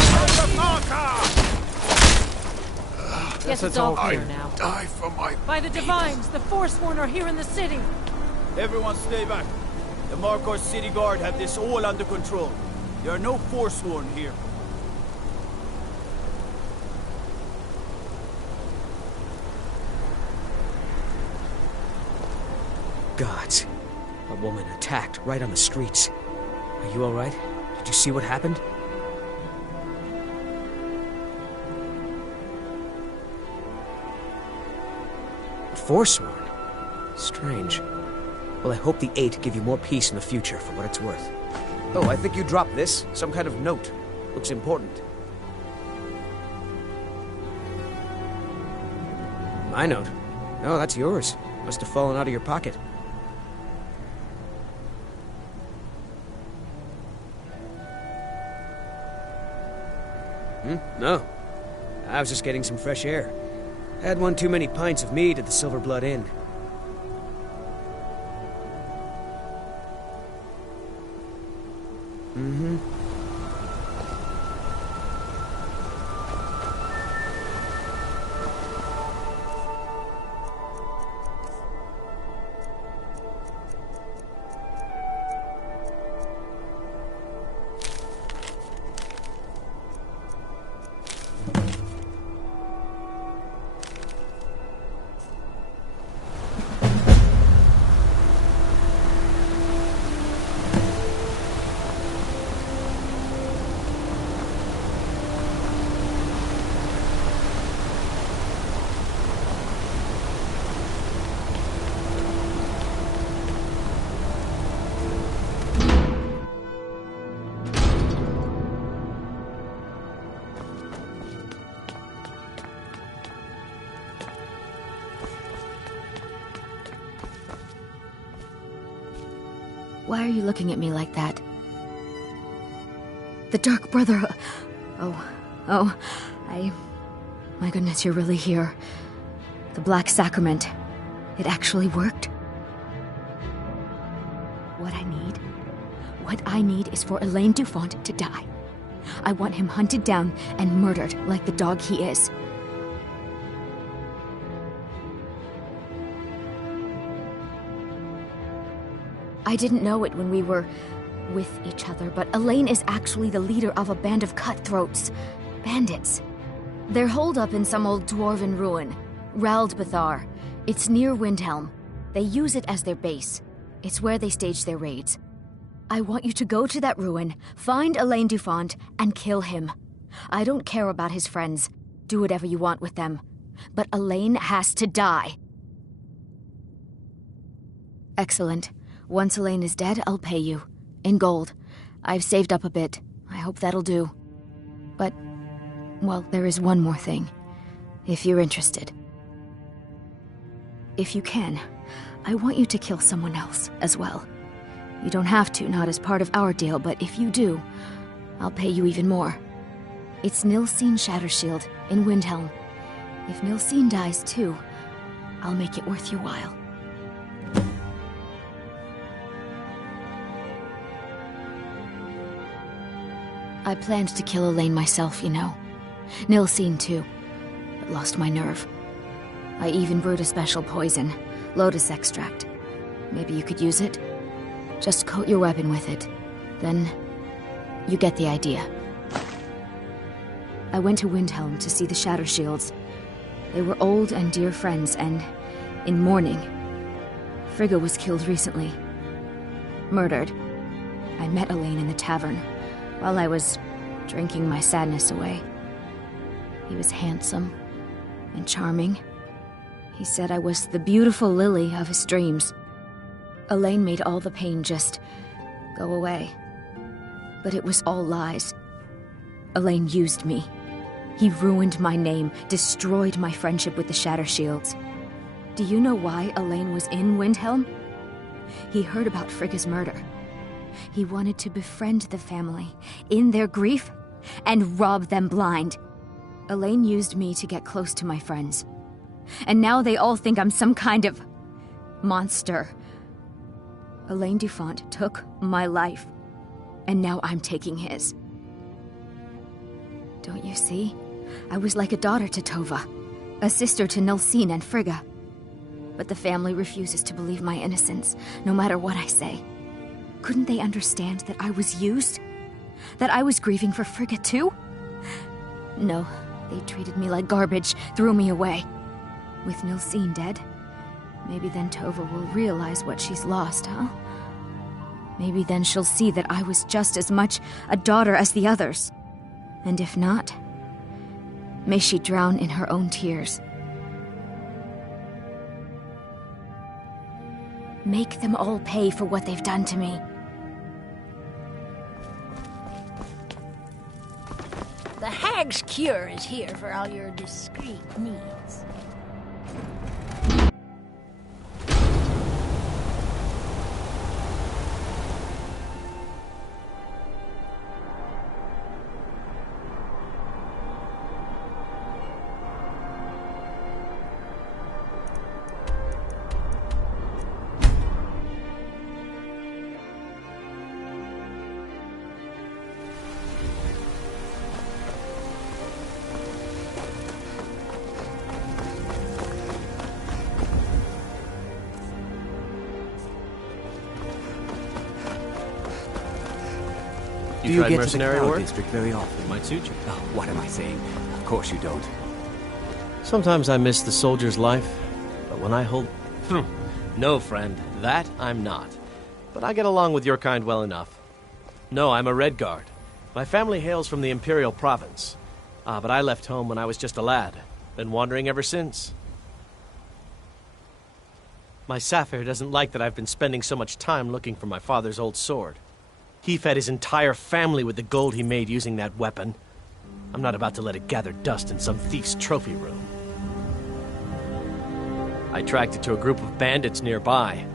Yes, it's all clear I now. die for my By the Divines, the Forsworn are here in the city. Everyone stay back. The Markarth City Guard have this all under control. There are no Forsworn here. Gods. A woman attacked right on the streets. Are you alright? Did you see what happened? Forsworn? Strange. Well, I hope the Eight give you more peace in the future for what it's worth. Oh, I think you dropped this. Some kind of note. Looks important. My note? No, that's yours. Must have fallen out of your pocket. No. I was just getting some fresh air. Had one too many pints of mead at the Silver Blood Inn. Mm-hmm. Why are you looking at me like that? The Dark Brother... My goodness, you're really here. The Black Sacrament. It actually worked? What I need is for Elaine Dufont to die. I want him hunted down and murdered like the dog he is. I didn't know it when we were with each other, but Elaine is actually the leader of a band of cutthroats. Bandits. They're holed up in some old dwarven ruin. Raldbathar. It's near Windhelm. They use it as their base. It's where they stage their raids. I want you to go to that ruin, find Elaine Dufont, and kill him. I don't care about his friends. Do whatever you want with them. But Elaine has to die. Excellent. Once Elaine is dead, I'll pay you. In gold. I've saved up a bit. I hope that'll do. But, well, there is one more thing. If you're interested. If you can, I want you to kill someone else as well. You don't have to, not as part of our deal, but if you do, I'll pay you even more. It's Nilsine Shattershield in Windhelm. If Nilsine dies too, I'll make it worth your while. I planned to kill Elaine myself, you know. Nilsine too, but lost my nerve. I even brewed a special poison, lotus extract. Maybe you could use it? Just coat your weapon with it. Then, you get the idea. I went to Windhelm to see the Shattershields. They were old and dear friends, and in mourning. Frigga was killed recently. Murdered. I met Elaine in the tavern, while I was drinking my sadness away. He was handsome and charming. He said I was the beautiful lily of his dreams. Elaine made all the pain just go away. But it was all lies. Elaine used me. He ruined my name, destroyed my friendship with the Shattershields. Do you know why Elaine was in Windhelm? He heard about Frigga's murder. He wanted to befriend the family, in their grief, and rob them blind. Elaine used me to get close to my friends. And now they all think I'm some kind of monster. Elaine Dufont took my life, and now I'm taking his. Don't you see? I was like a daughter to Tova, a sister to Nilsine and Frigga. But the family refuses to believe my innocence, no matter what I say. Couldn't they understand that I was used? That I was grieving for Frigga too? No, they treated me like garbage, threw me away. With Nilsine dead, maybe then Tova will realize what she's lost, huh? Maybe then she'll see that I was just as much a daughter as the others. And if not, may she drown in her own tears. Make them all pay for what they've done to me. The Hag's Cure is here for all your discreet needs. Do you get mercenary to the Cloud work? District very often? It might suit you. Oh, what am I saying? Of course you don't. Sometimes I miss the soldier's life, but when I hold... No, friend, that I'm not. But I get along with your kind well enough. No, I'm a Red Guard. My family hails from the Imperial Province. But I left home when I was just a lad. Been wandering ever since. My Saphir doesn't like that I've been spending so much time looking for my father's old sword. He fed his entire family with the gold he made using that weapon. I'm not about to let it gather dust in some thief's trophy room. I tracked it to a group of bandits nearby,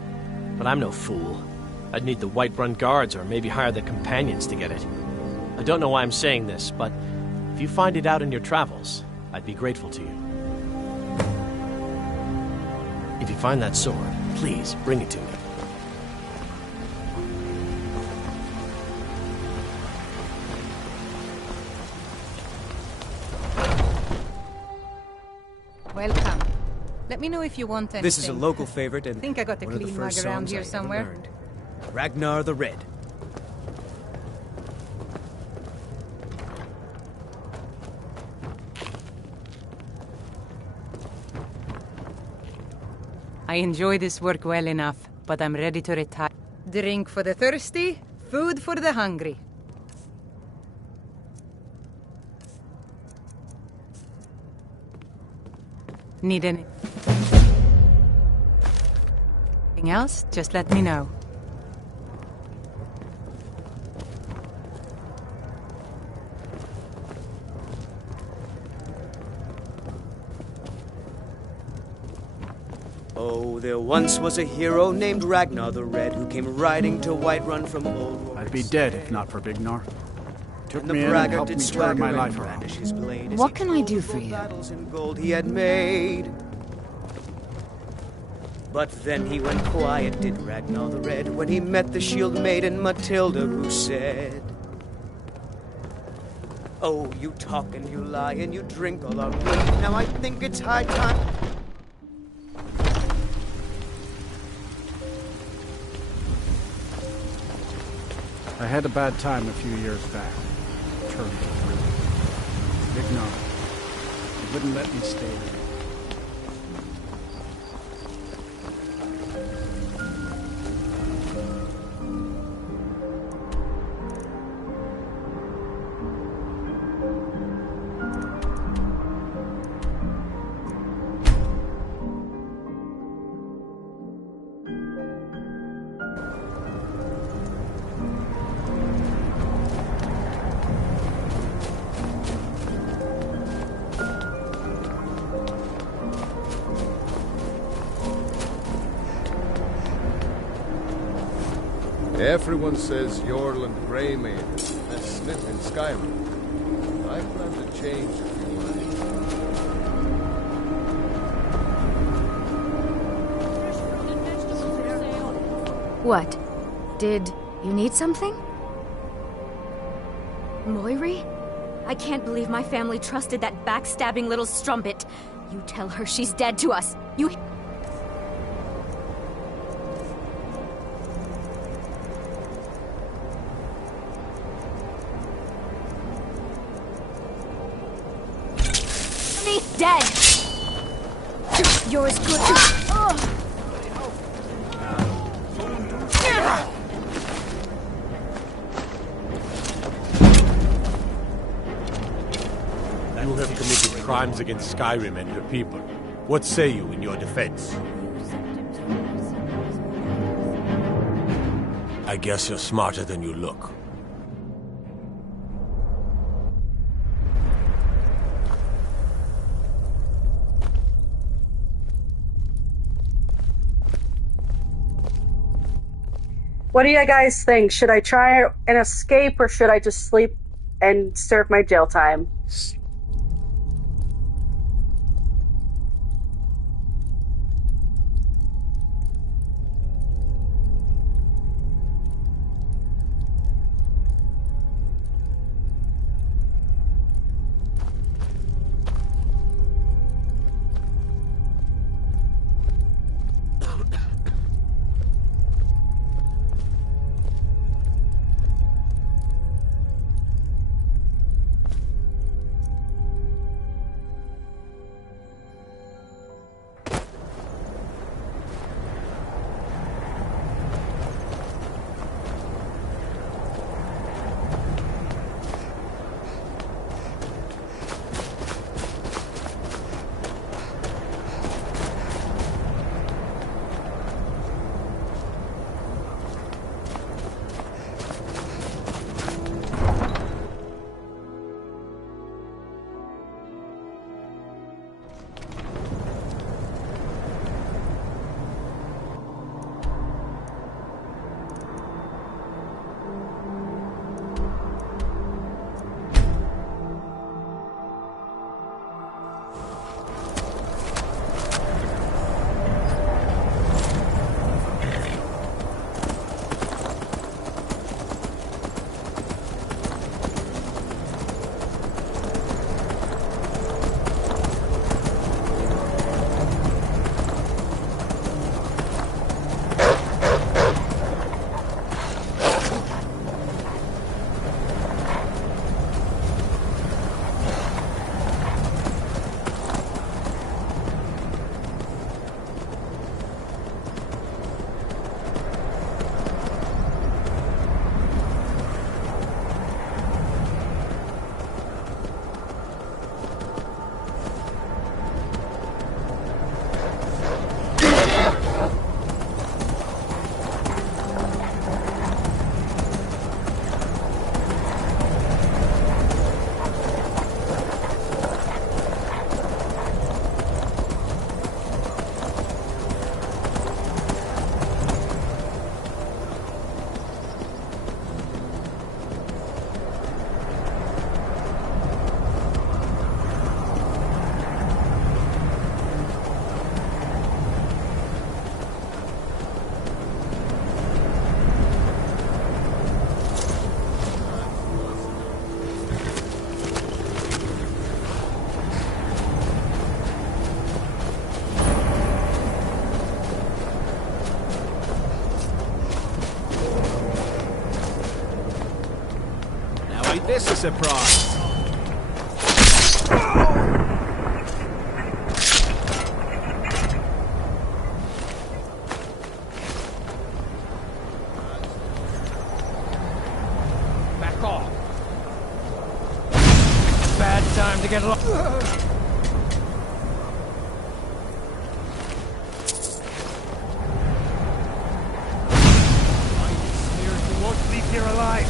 but I'm no fool. I'd need the Whiterun Guards or maybe hire the Companions to get it. I don't know why I'm saying this, but if you find it out in your travels, I'd be grateful to you. If you find that sword, please bring it to me. Welcome. Let me know if you want anything. This is a local favorite, and I think I got a one of the clean mug first around songs here I ever somewhere. learned. Ragnar the Red. I enjoy this work well enough, but I'm ready to retire. Drink for the thirsty, food for the hungry. Need anything else? Just let me know. there once was a hero named Ragnar the Red who came riding to Whiterun from old. I'd be dead if not for Bignar. Took And the me in and braggart helped did me turn swagger my and life around. brandish his blade as What he can I told do of for the you? battles in gold he had made. But then he went quiet, did Ragnar the Red, when he met the shield maiden Matilda, who said, "Oh, you talk and you lie and you drink all our blood. Now I think it's high time." I had a bad time a few years back. Turned to prison. Bignar. He wouldn't let me stay there. Everyone says Jorland Greymaid is the best smith in Skyrim. I plan to change a few minds. What? Did you need something? Moiri? I can't believe my family trusted that backstabbing little strumpet. You tell her she's dead to us. You... me dead! You're as good as... You have committed crimes against Skyrim and her people. What say you in your defense? I guess you're smarter than you look. What do you guys think? Should I try and escape, or should I just sleep and serve my jail time? Ain't this a surprise? Back off. Bad time to get lost. Leave here alive.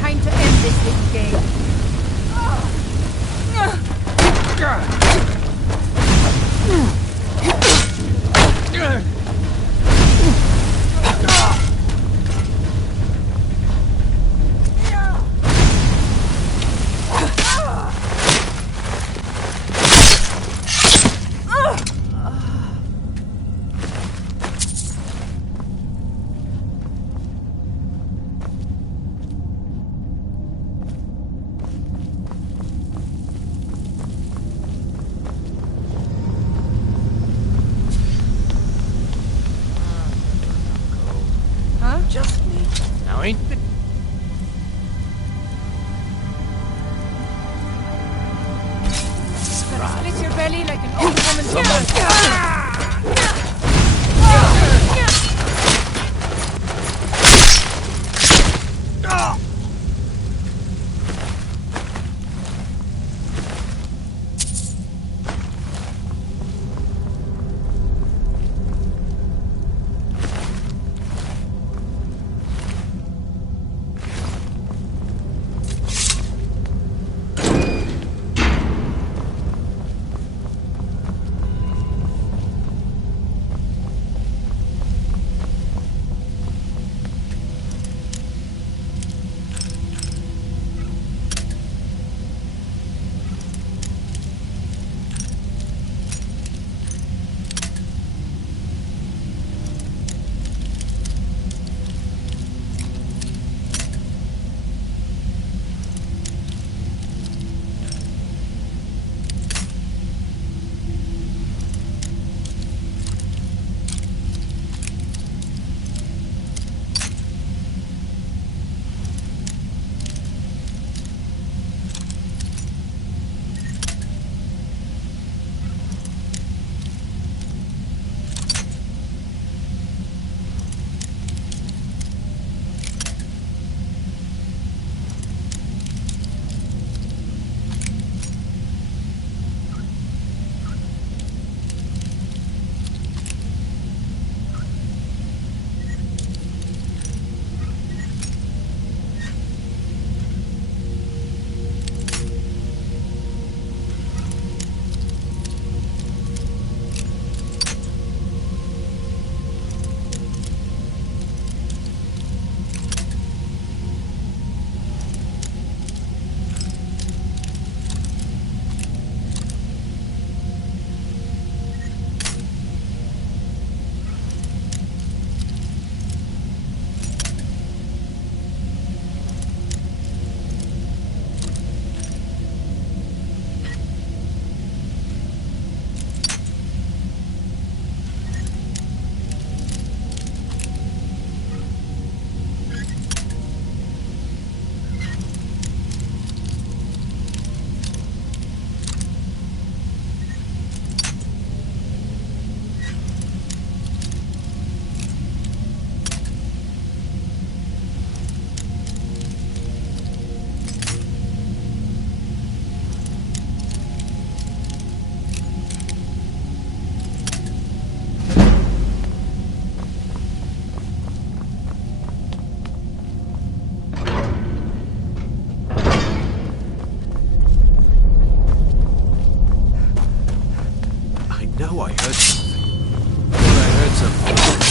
Time to end this little game. Huh? Just me. Now ain't the... Split your belly like an old woman's I heard something. I heard something.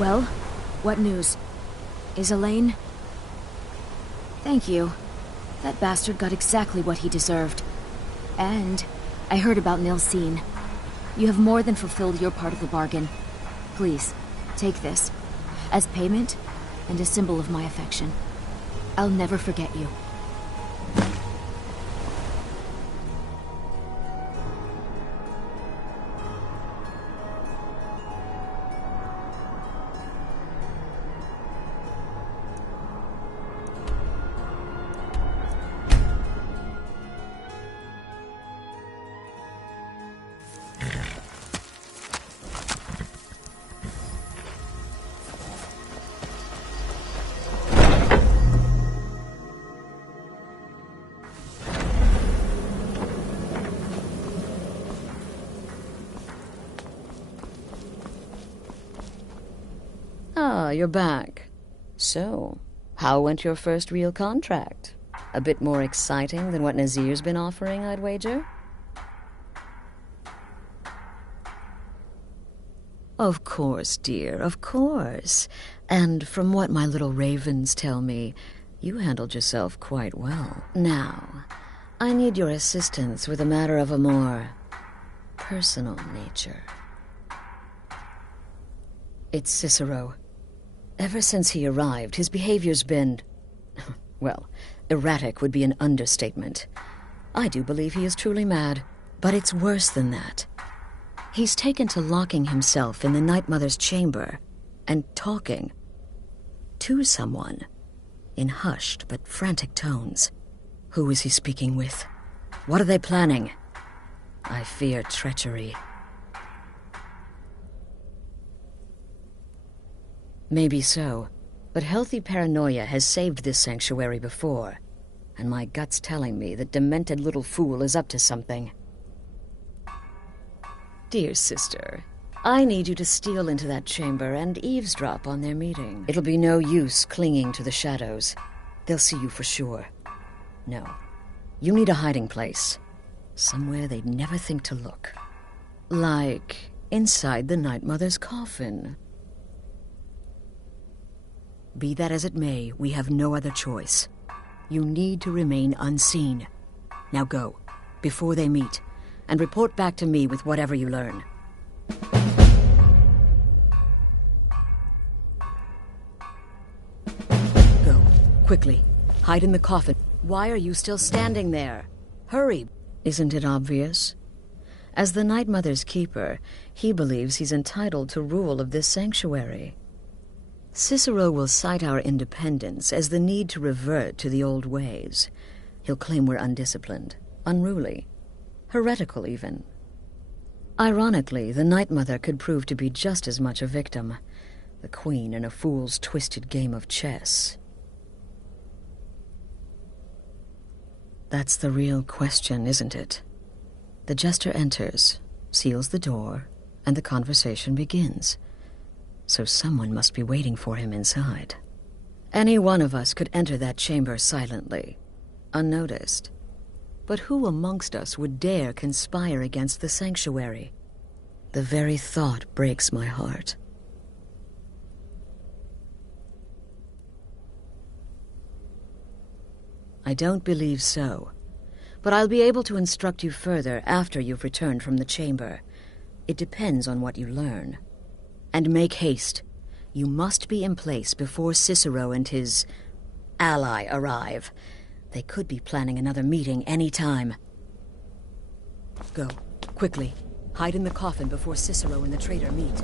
Well, what news? Is Elaine? Thank you. That bastard got exactly what he deserved. And I heard about Nilsine. You have more than fulfilled your part of the bargain. Please, take this. As payment, and a symbol of my affection. I'll never forget you. Ah, you're back. So, how went your first real contract? A bit more exciting than what Nazir's been offering, I'd wager? Of course, dear, of course. And from what my little ravens tell me, you handled yourself quite well. Now, I need your assistance with a matter of a more personal nature. It's Cicero. Ever since he arrived, his behavior's been... well, erratic would be an understatement. I do believe he is truly mad, but it's worse than that. He's taken to locking himself in the Night Mother's chamber and talking to someone in hushed but frantic tones. Who is he speaking with? What are they planning? I fear treachery. Maybe so, but healthy paranoia has saved this sanctuary before, and my gut's telling me that demented little fool is up to something. Dear sister, I need you to steal into that chamber and eavesdrop on their meeting. It'll be no use clinging to the shadows. They'll see you for sure. No. You need a hiding place. Somewhere they'd never think to look. Like inside the Night Mother's coffin. Be that as it may, we have no other choice. You need to remain unseen. Now go, before they meet, and report back to me with whatever you learn. Go, quickly. Hide in the coffin. Why are you still standing there? Hurry! Isn't it obvious? As the Night Mother's keeper, he believes he's entitled to rule of this sanctuary. Cicero will cite our independence as the need to revert to the old ways. He'll claim we're undisciplined, unruly, heretical even. Ironically, the Night Mother could prove to be just as much a victim, the queen in a fool's twisted game of chess. That's the real question, isn't it? The jester enters, seals the door, and the conversation begins. So someone must be waiting for him inside. Any one of us could enter that chamber silently, unnoticed. But who amongst us would dare conspire against the sanctuary? The very thought breaks my heart. I don't believe so. But I'll be able to instruct you further after you've returned from the chamber. It depends on what you learn. And make haste. You must be in place before Cicero and his ally arrive. They could be planning another meeting any time. Go, quickly. Hide in the coffin before Cicero and the traitor meet.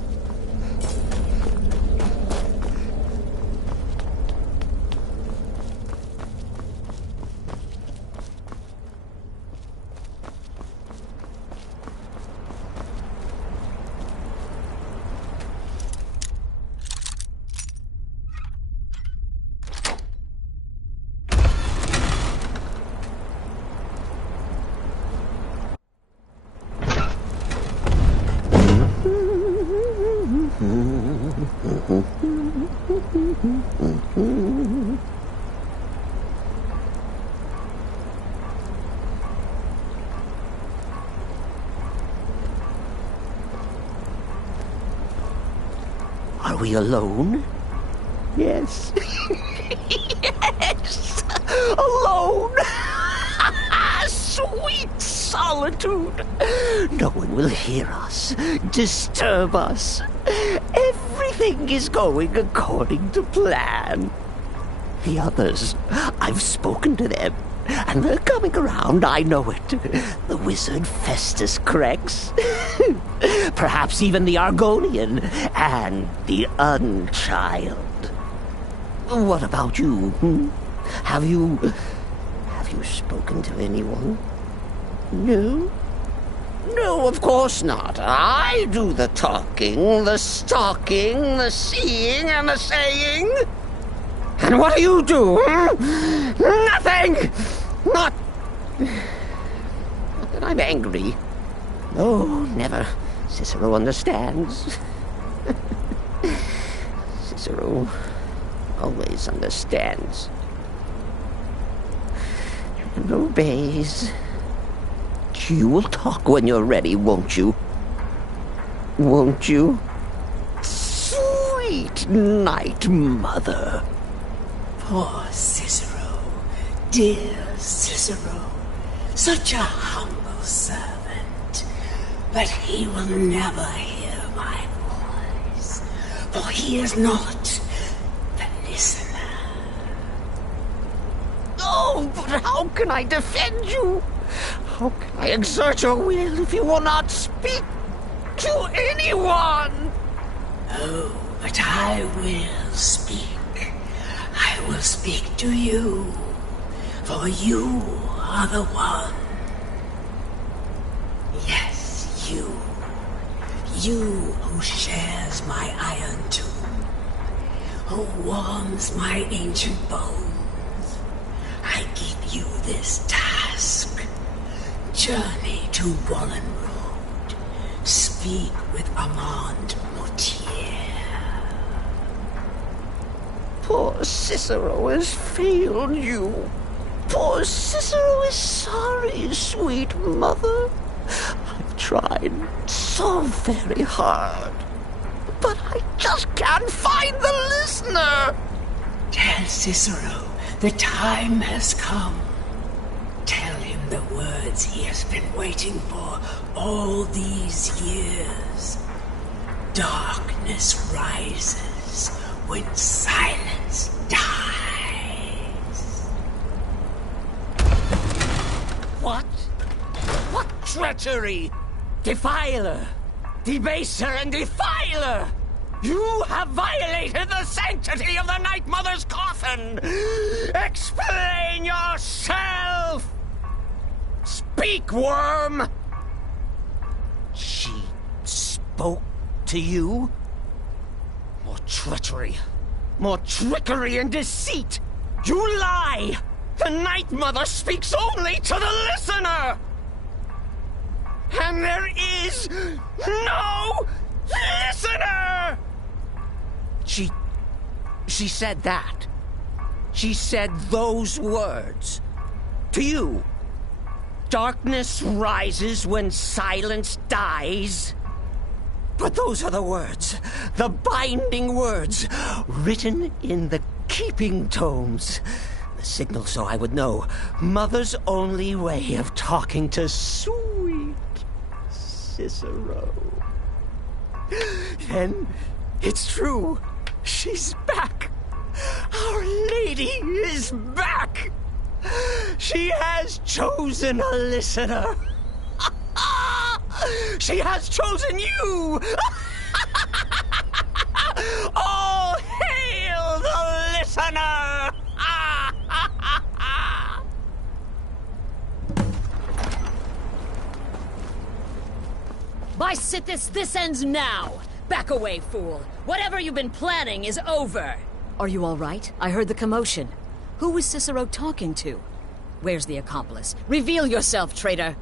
Are we alone? Yes. Yes! Alone! Sweet solitude! No one will hear us, disturb us. Everything is going according to plan. The others, I've spoken to them, and they're coming around, I know it. The wizard Festus Crex. Perhaps even the Argonian, and the Unchild. What about you? Have you spoken to anyone? No? No, of course not. I do the talking, the stalking, the seeing, and the saying. And what do you do? Nothing! Not that I'm angry. No, never. Cicero understands. Cicero always understands. And obeys. You will talk when you're ready, won't you? Won't you? Sweet Night Mother. Poor Cicero, dear Cicero, such a humble servant. But he will never hear my voice, for he is not the listener. Oh, but how can I defend you? How can I exert your will if you will not speak to anyone? Oh, but I will speak. I will speak to you, for you are the one. Yes, you. You who shares my iron tomb, who warms my ancient bones. I give you this task. Journey to Wallen Road. Speak speak with Armand Moutier. Poor Cicero has failed you. Poor Cicero is sorry, sweet mother. I've tried so very hard, but I just can't find the listener. Tell Cicero the time has come. Tell him the words he has been waiting for all these years. Darkness rises when silence dies. What? What treachery! Defiler! Debaser and defiler! You have violated the sanctity of the Night Mother's coffin! Explain yourself! Speak, worm! She spoke to you? More treachery. More trickery and deceit! You lie! The Night Mother speaks only to the listener! And there is no listener! She said that. She said those words. To you. Darkness rises when silence dies. But those are the words, the binding words, written in the keeping tomes. The signal so I would know. Mother's only way of talking to sweet Cicero. Then it's true. She's back. Our Lady is back. She has chosen a listener. She has chosen you. All hail the listener. By Sithis, this ends now! Back away, fool! Whatever you've been planning is over! Are you all right? I heard the commotion. Who was Cicero talking to? Where's the accomplice? Reveal yourself, traitor!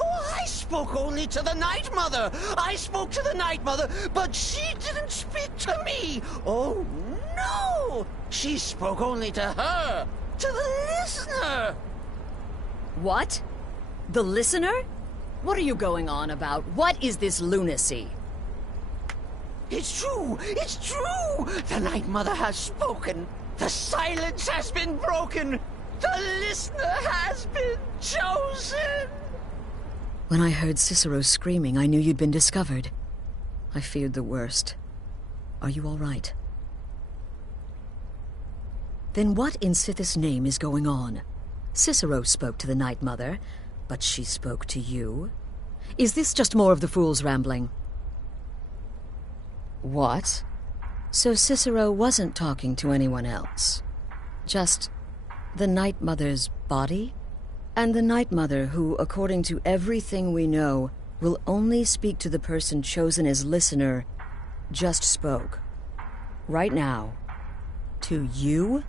Oh, I spoke only to the Night Mother! I spoke to the Night Mother, but she didn't speak to me! Oh, no! She spoke only to her! To the listener! What? The listener? What are you going on about? What is this lunacy? It's true! It's true! The Night Mother has spoken! The silence has been broken! The listener has been chosen! When I heard Cicero screaming, I knew you'd been discovered. I feared the worst. Are you all right? Then what in Sithis' name is going on? Cicero spoke to the Night Mother, but she spoke to you? Is this just more of the fool's rambling? What? So Cicero wasn't talking to anyone else? Just the Night Mother's body? And the Night Mother who, according to everything we know, will only speak to the person chosen as listener, just spoke. Right now. To you?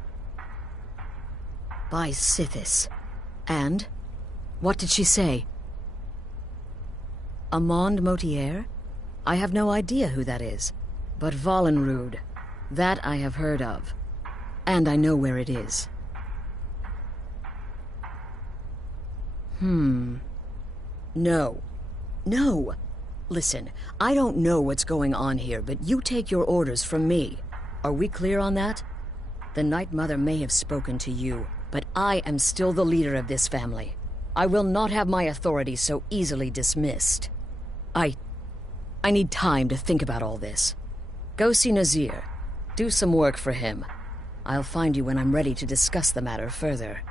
By Sithis. And? What did she say? Armand Moutier? I have no idea who that is. But Wallenrud, that I have heard of. And I know where it is. No. No! Listen, I don't know what's going on here, but you take your orders from me. Are we clear on that? The Night Mother may have spoken to you, but I am still the leader of this family. I will not have my authority so easily dismissed. I need time to think about all this. Go see Nazir. Do some work for him. I'll find you when I'm ready to discuss the matter further.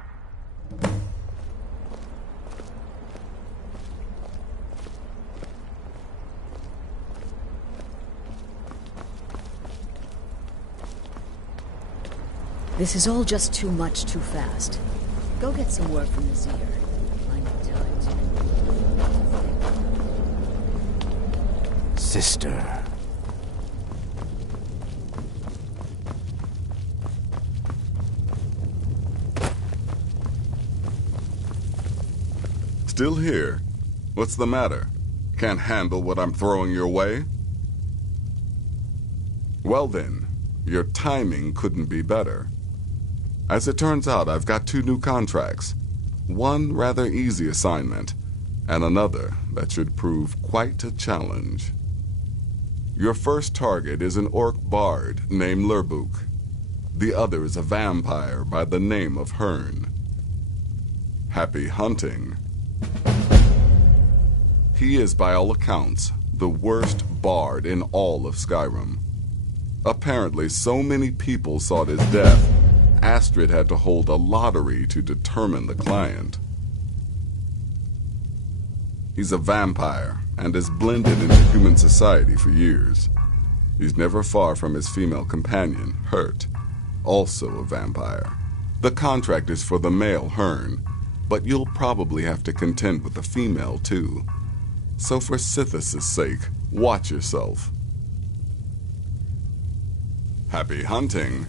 This is all just too much too fast. Go get some work from Nazir. I need time to... Sister. Still here? What's the matter? Can't handle what I'm throwing your way? Well then, your timing couldn't be better. As it turns out, I've got 2 new contracts. One rather easy assignment, and another that should prove quite a challenge. Your first target is an orc bard named Lurbuk. The other is a vampire by the name of Hearn. Happy hunting. He is, by all accounts, the worst bard in all of Skyrim. Apparently, so many people sought his death, Astrid had to hold a lottery to determine the client. He's a vampire and has blended into human society for years. He's never far from his female companion, Hurt, also a vampire. The contract is for the male Hearn, but you'll probably have to contend with the female too. So for Sithis' sake, watch yourself. Happy hunting.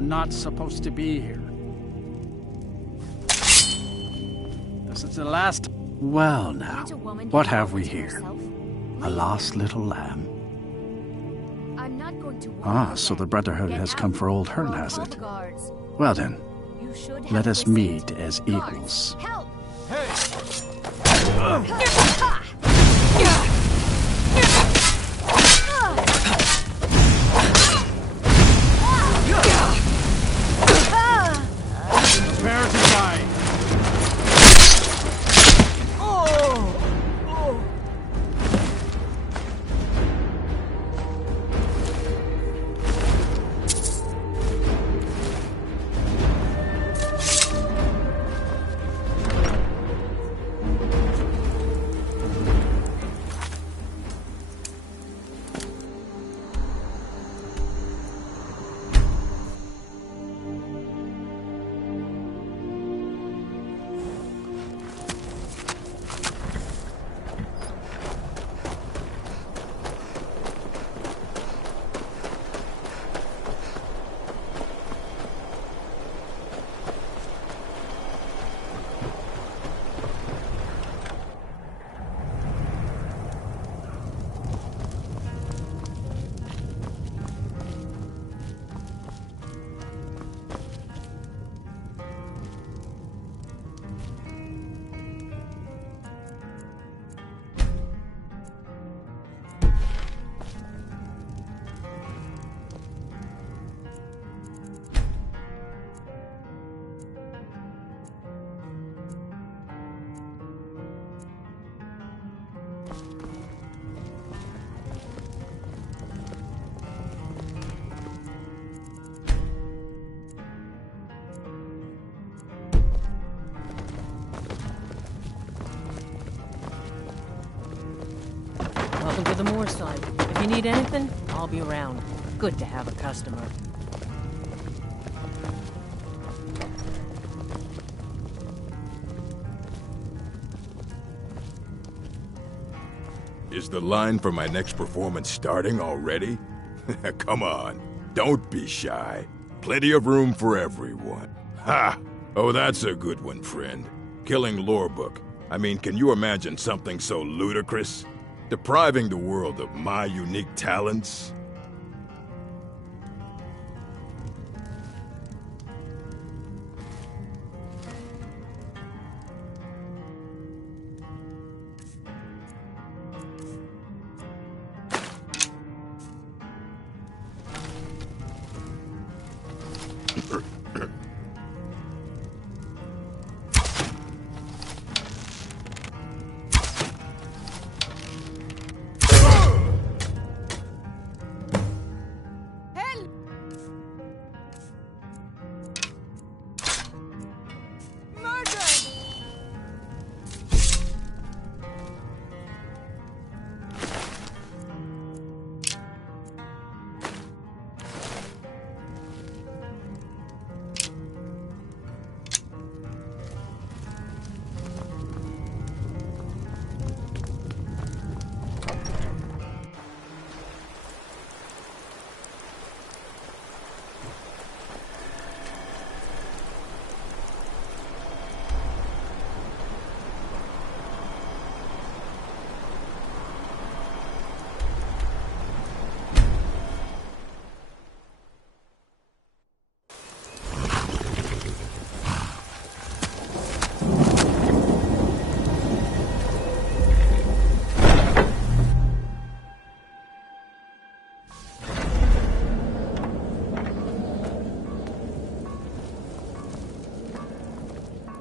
Not supposed to be here. This is the last... Well now, what have we here? A lost little lamb. Ah, so the Brotherhood has come for old Hearn, has it? Well then, let us meet as equals. Prepare to die. side. If you need anything, I'll be around. Good to have a customer. Is the line for my next performance starting already? Come on, don't be shy. Plenty of room for everyone. Ha! Oh, that's a good one, friend. Killing Lorebook. I mean, can you imagine something so ludicrous? Depriving the world of my unique talents?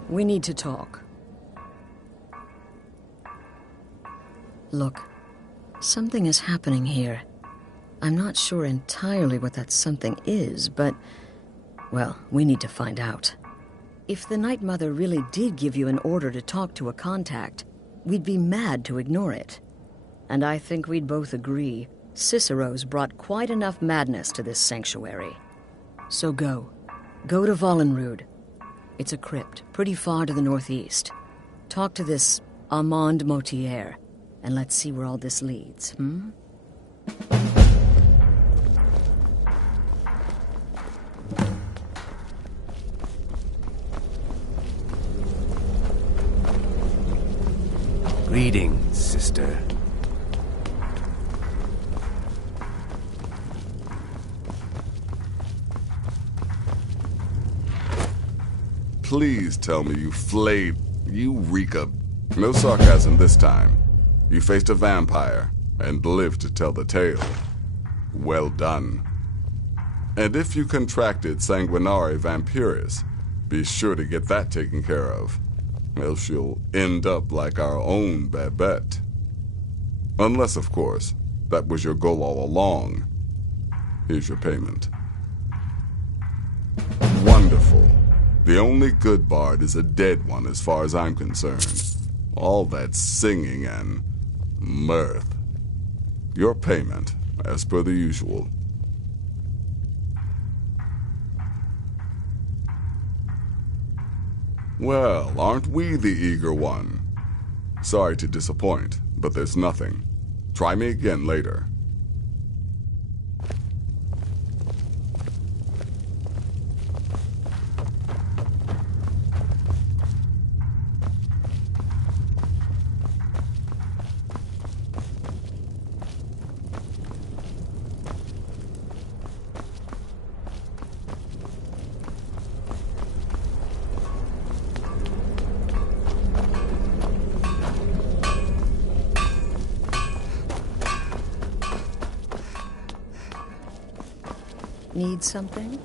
We need to talk. Look, something is happening here. I'm not sure entirely what that something is, but, well, we need to find out. If the Night Mother really did give you an order to talk to a contact, we'd be mad to ignore it. And I think we'd both agree Cicero's brought quite enough madness to this sanctuary. So go. Go to Vollenrud. It's a crypt, pretty far to the northeast. Talk to this Armand Motier, and let's see where all this leads, Greetings, sister. Please tell me you flayed... You reek of... No sarcasm this time. You faced a vampire and lived to tell the tale. Well done. And if you contracted Sanguinare Vampiris, be sure to get that taken care of. Else you'll end up like our own Babette. Unless, of course, that was your goal all along. Here's your payment. Wonderful. The only good bard is a dead one as far as I'm concerned. All that singing and mirth. Your payment, as per the usual. Well, aren't we the eager one? Sorry to disappoint, but there's nothing. Try me again later. Need something?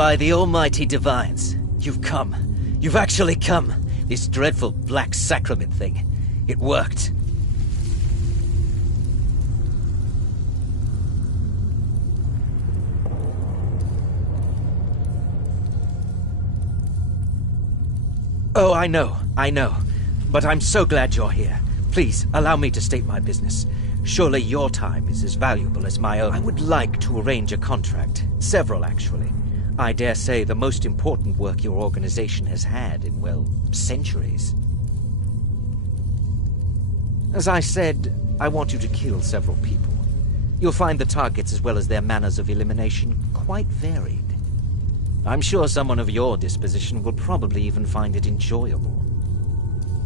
By the almighty divines, you've come. You've actually come. This dreadful black sacrament thing. It worked. Oh, I know. But I'm so glad you're here. Please, allow me to state my business. Surely your time is as valuable as my own. I would like to arrange a contract. Several, actually. I dare say the most important work your organization has had in, well, centuries. As I said, I want you to kill several people. You'll find the targets as well as their manners of elimination quite varied. I'm sure someone of your disposition will probably even find it enjoyable.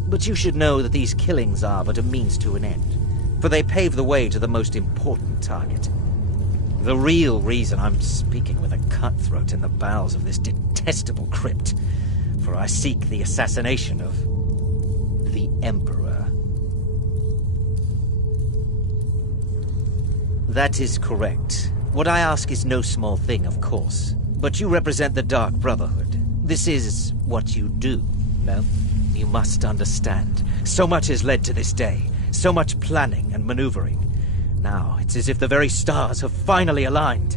But you should know that these killings are but a means to an end, for they pave the way to the most important target. The real reason I'm speaking with a cutthroat in the bowels of this detestable crypt, for I seek the assassination of the Emperor. That is correct. What I ask is no small thing, of course. But you represent the Dark Brotherhood. This is what you do, no? You must understand. So much has led to this day. So much planning and maneuvering. Now, it's as if the very stars have finally aligned.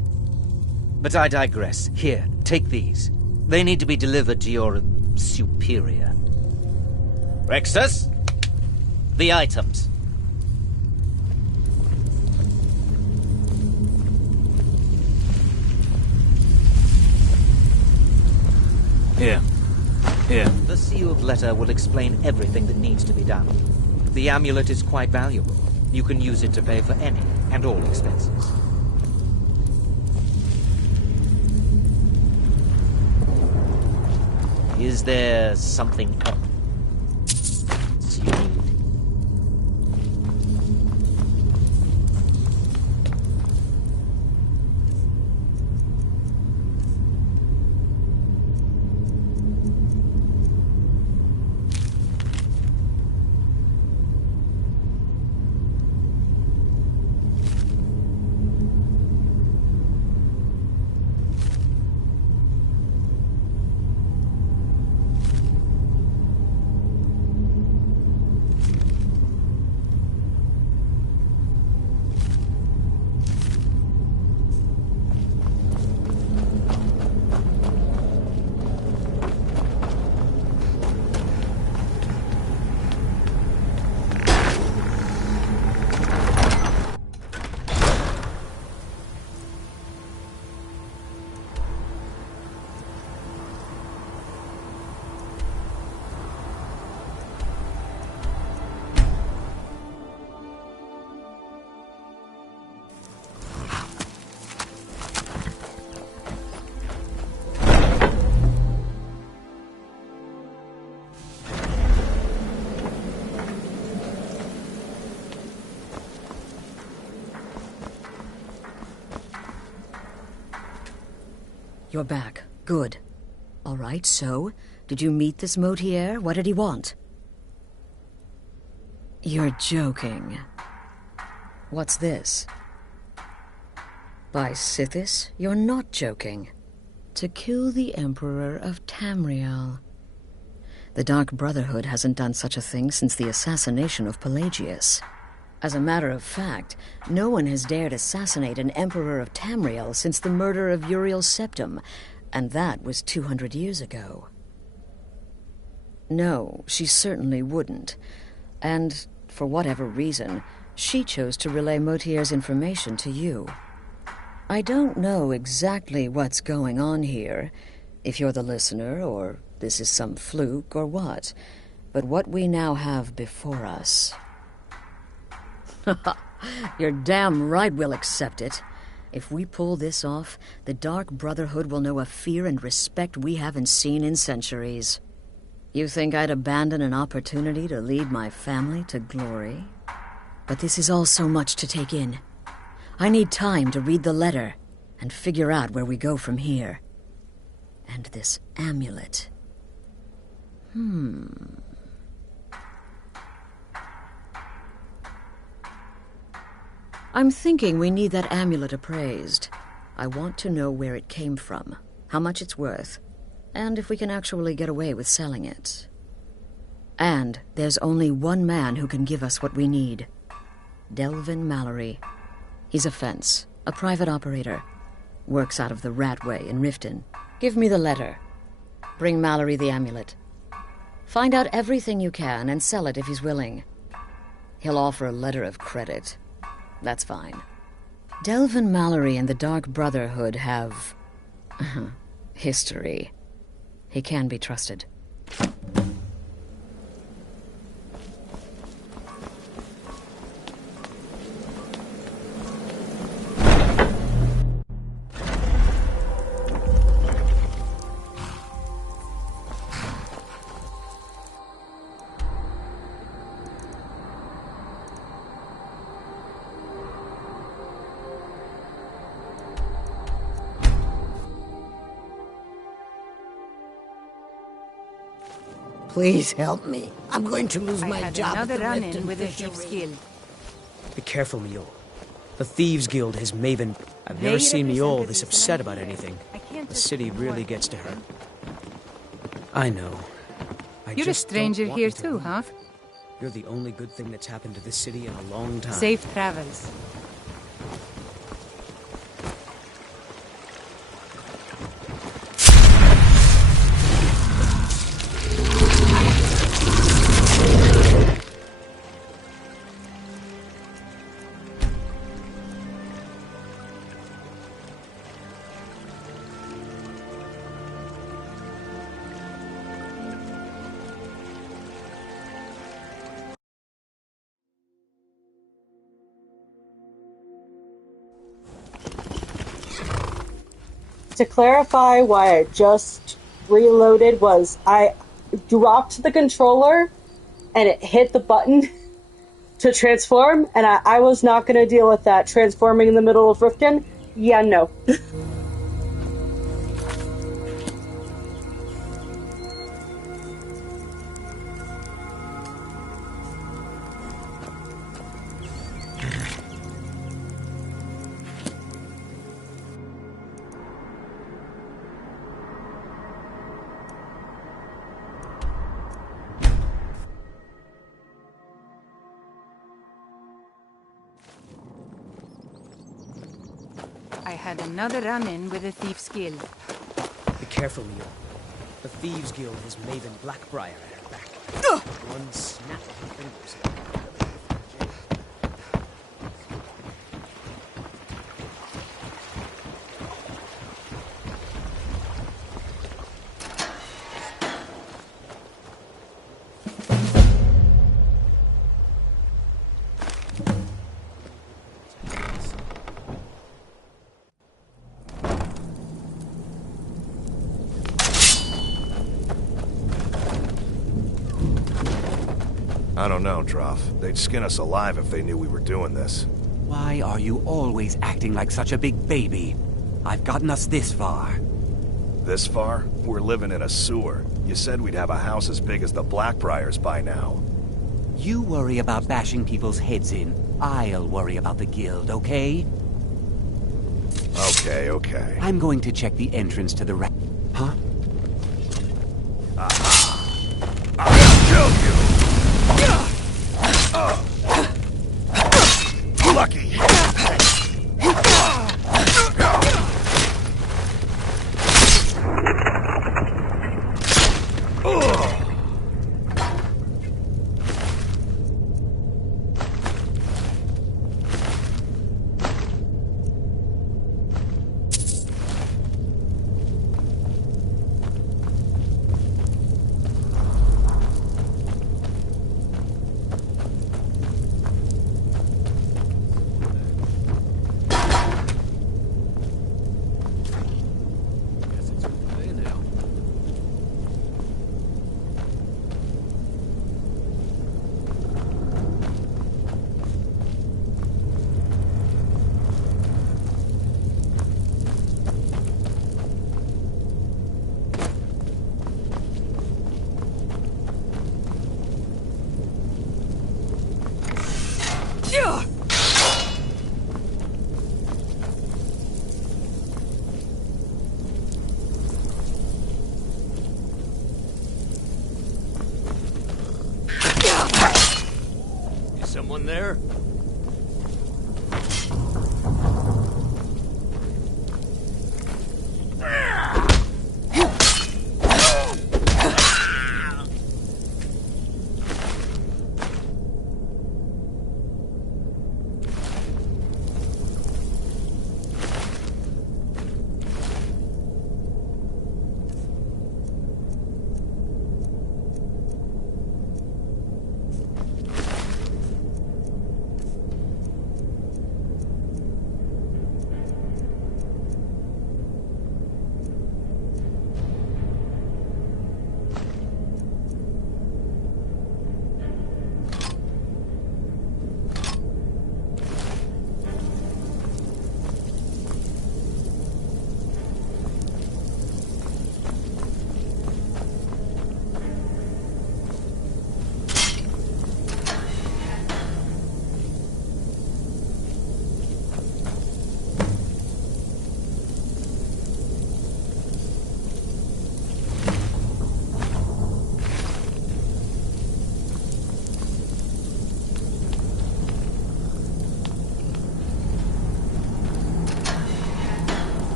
But I digress. Here, take these. They need to be delivered to your superior. Rexus, the items. Here. The sealed letter will explain everything that needs to be done. The amulet is quite valuable. You can use it to pay for any and all expenses. Is there something else you need? You're back. Good. All right, so, did you meet this Motier? What did he want? You're joking. What's this? By Sithis, you're not joking. To kill the Emperor of Tamriel. The Dark Brotherhood hasn't done such a thing since the assassination of Pelagius. As a matter of fact, no one has dared assassinate an Emperor of Tamriel since the murder of Uriel Septim, and that was 200 years ago. No, she certainly wouldn't. And, for whatever reason, she chose to relay Motier's information to you. I don't know exactly what's going on here, if you're the listener, or this is some fluke, or what. But what we now have before us... You're damn right we'll accept it. If we pull this off, the Dark Brotherhood will know a fear and respect we haven't seen in centuries. You think I'd abandon an opportunity to lead my family to glory? But this is all so much to take in. I need time to read the letter and figure out where we go from here. And this amulet. I'm thinking we need that amulet appraised. I want to know where it came from. how much it's worth, and if we can actually get away with selling it. And there's only one man who can give us what we need. Delvin Mallory. He's a fence, a private operator. Works out of the Ratway in Riften. Give me the letter. Bring Mallory the amulet. Find out everything you can and sell it if he's willing. He'll offer a letter of credit. That's fine. Delvin Mallory and the Dark Brotherhood have... history. He can be trusted. Please help me. I'm going to lose my job at Another the run-in Riften with a Fishery. thief's guild. Be careful, Mule. The Thieves Guild has Maven. I've They never seen Mule represented this this upset and about I'm here. anything. I can't The just city ignore really it. gets to her. I know. I You're a just don't stranger want here you to too, leave. huh? You're the only good thing that's happened to this city in a long time. Safe travels. To clarify why I just reloaded was I dropped the controller and it hit the button to transform, and I was not going to deal with that transforming in the middle of Riften. Yeah, no. I had another run-in with a thief's guild. Be careful, Mule. The Thieves Guild has Maven Blackbriar at her back. One snap of her fingers. I don't know, Trough. They'd skin us alive if they knew we were doing this. Why are you always acting like such a big baby? I've gotten us this far. This far? We're living in a sewer. You said we'd have a house as big as the Blackbriars by now. You worry about bashing people's heads in. I'll worry about the guild, okay? Okay, okay. I'm going to check the entrance to the Huh? I'll kill you! Lucky! there?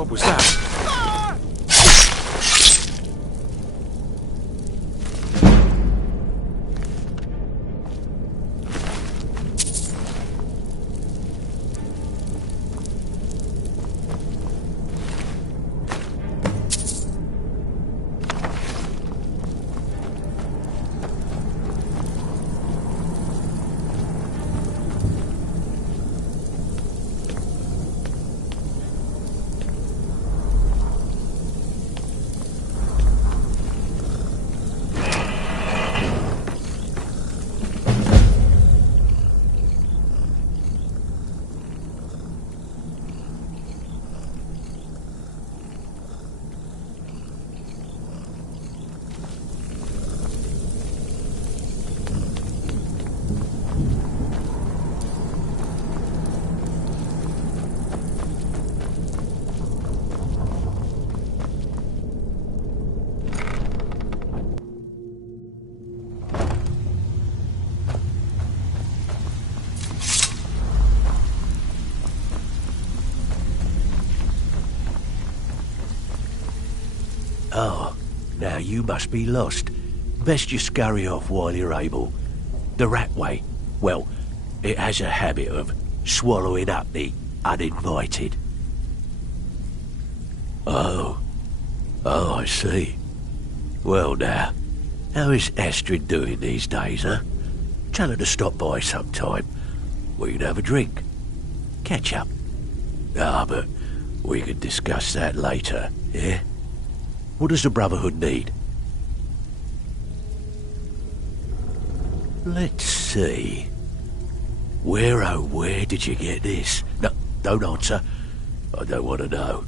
What was that? Oh, now you must be lost. Best you scurry off while you're able. The ratway, well, it has a habit of swallowing up the uninvited. Oh, I see. Well now, how is Astrid doing these days, huh? Tell her to stop by sometime. We can have a drink. Catch up. Ah, but we can discuss that later, yeah? What does the Brotherhood need? Let's see. Where did you get this? No, don't answer. I don't want to know.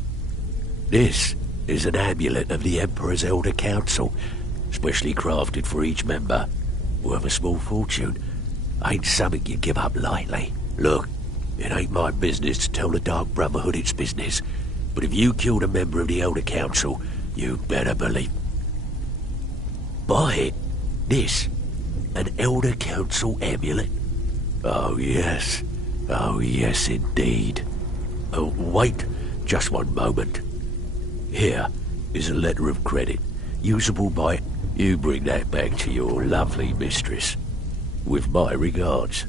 This is an amulet of the Emperor's Elder Council, specially crafted for each member. Worth a small fortune. Ain't something you give up lightly. Look, it ain't my business to tell the Dark Brotherhood its business, but if you killed a member of the Elder Council, you better believe. Buy it. This. An Elder Council amulet. Oh yes. Oh yes indeed. Oh, wait just one moment. Here is a letter of credit, usable by... You bring that back to your lovely mistress. With my regards.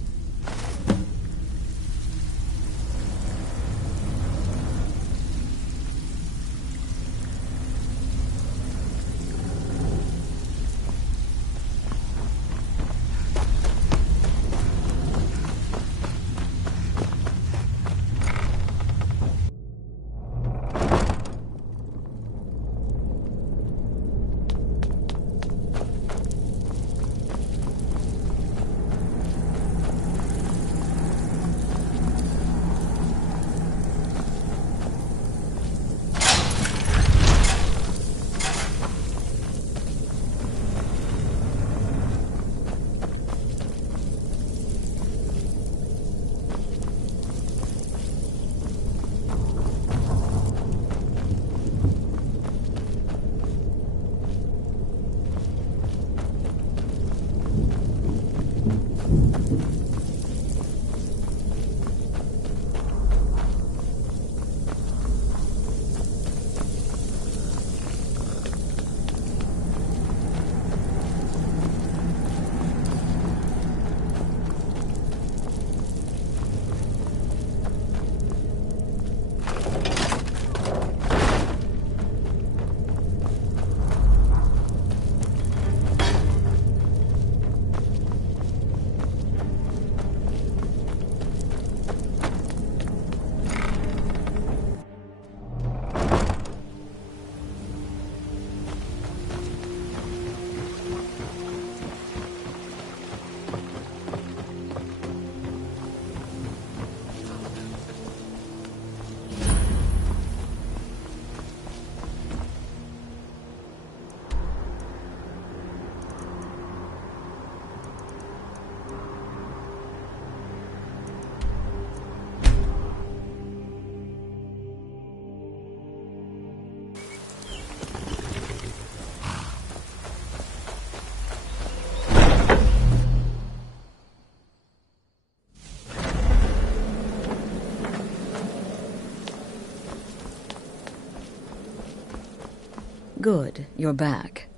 Good, you're back.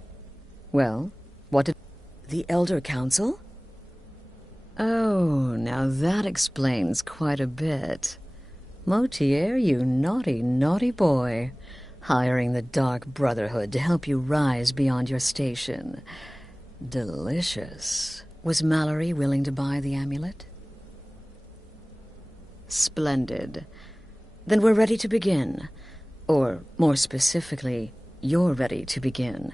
Well, what did... The Elder Council? Oh, now that explains quite a bit. Motier, you naughty, naughty boy. Hiring the Dark Brotherhood to help you rise beyond your station. Delicious. Was Mallory willing to buy the amulet? Splendid. Then we're ready to begin. Or, more specifically, you're ready to begin.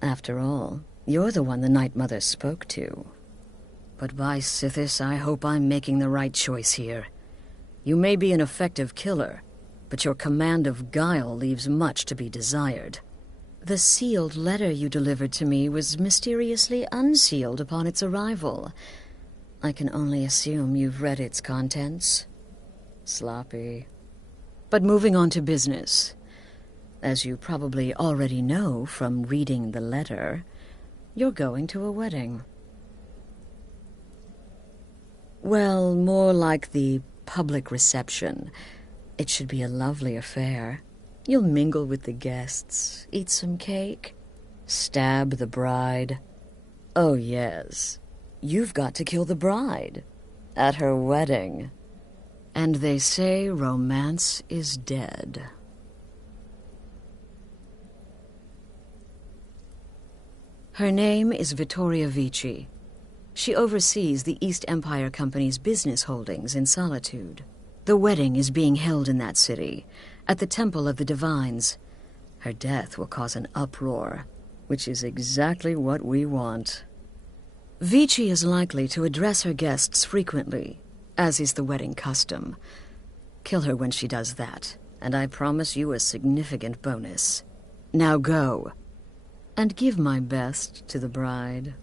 After all, you're the one the Night Mother spoke to. But by Sithis, I hope I'm making the right choice here. You may be an effective killer, but your command of guile leaves much to be desired. The sealed letter you delivered to me was mysteriously unsealed upon its arrival. I can only assume you've read its contents. Sloppy. But moving on to business. As you probably already know from reading the letter, you're going to a wedding. Well, more like the public reception. It should be a lovely affair. You'll mingle with the guests, eat some cake, stab the bride. Oh, yes. You've got to kill the bride. At her wedding. And they say romance is dead. Her name is Vittoria Vici. She oversees the East Empire Company's business holdings in Solitude. The wedding is being held in that city, at the Temple of the Divines. Her death will cause an uproar, which is exactly what we want. Vici is likely to address her guests frequently, as is the wedding custom. Kill her when she does that, and I promise you a significant bonus. Now go, and give my best to the bride.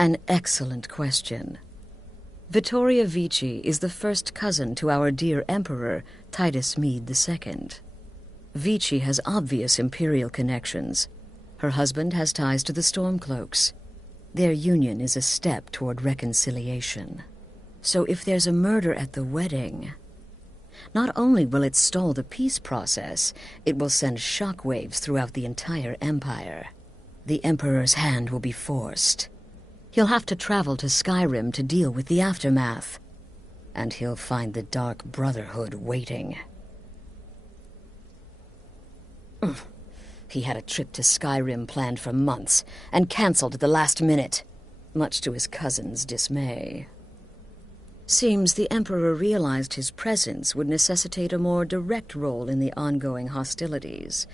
An excellent question. Vittoria Vici is the first cousin to our dear Emperor, Titus Mede II. Vici has obvious imperial connections. Her husband has ties to the Stormcloaks. Their union is a step toward reconciliation. So if there's a murder at the wedding, not only will it stall the peace process, it will send shockwaves throughout the entire empire. The Emperor's hand will be forced. He'll have to travel to Skyrim to deal with the aftermath. And he'll find the Dark Brotherhood waiting. He had a trip to Skyrim planned for months, and cancelled at the last minute, much to his cousin's dismay. Seems the Emperor realized his presence would necessitate a more direct role in the ongoing hostilities,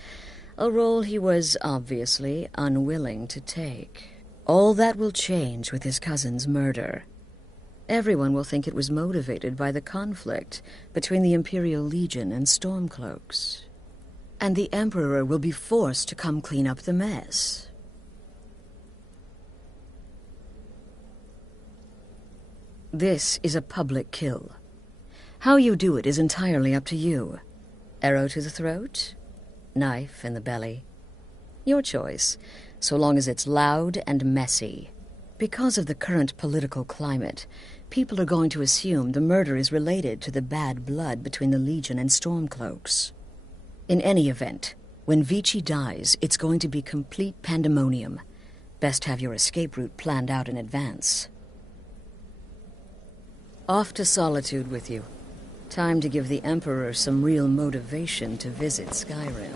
a role he was obviously unwilling to take. All that will change with his cousin's murder. Everyone will think it was motivated by the conflict between the Imperial Legion and Stormcloaks. And the Emperor will be forced to come clean up the mess. This is a public kill. How you do it is entirely up to you. Arrow to the throat? Knife in the belly? Your choice, so long as it's loud and messy. Because of the current political climate, people are going to assume the murder is related to the bad blood between the Legion and Stormcloaks. In any event, when Vici dies, it's going to be complete pandemonium. Best have your escape route planned out in advance. Off to Solitude with you. Time to give the Emperor some real motivation to visit Skyrim.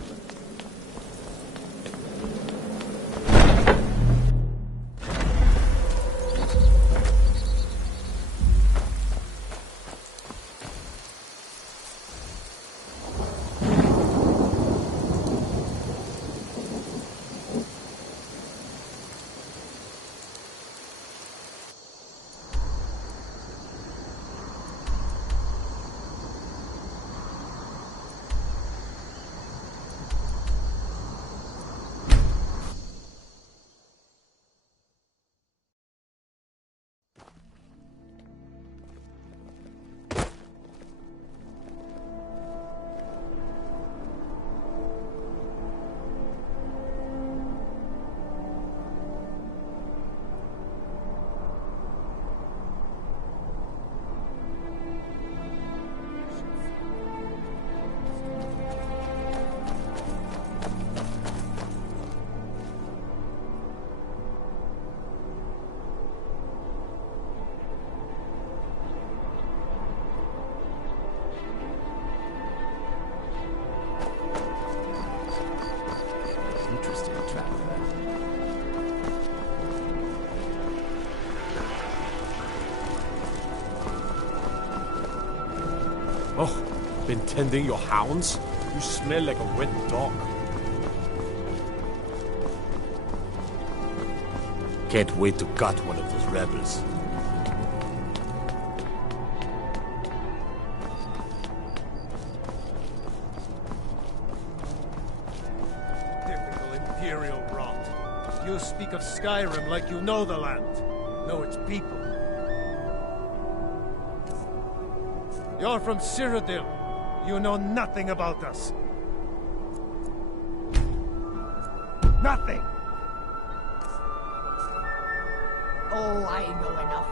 Oh, been tending your hounds? You smell like a wet dog. Can't wait to gut one of those rebels. Typical Imperial rot. You speak of Skyrim like you know the land. Know its people. You're from Cyrodiil. You know nothing about us. Nothing! Oh, I know enough.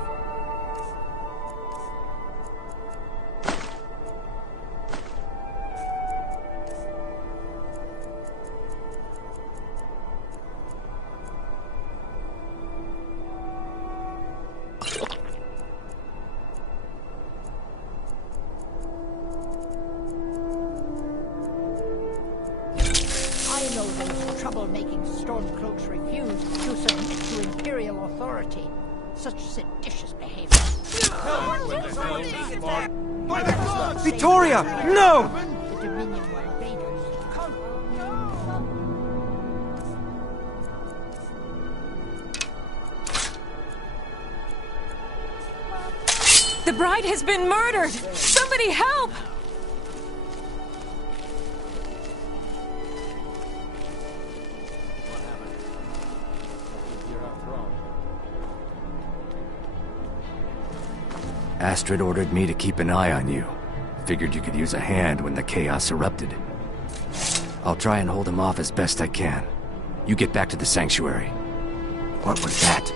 I know those trouble-making stormcloaks refuse to submit to Imperial authority. Such seditious behavior. Victoria! No! The Dominion were invaders. The bride has been murdered! Somebody help! Astrid ordered me to keep an eye on you. Figured you could use a hand when the chaos erupted. I'll try and hold him off as best I can. You get back to the sanctuary. What was that?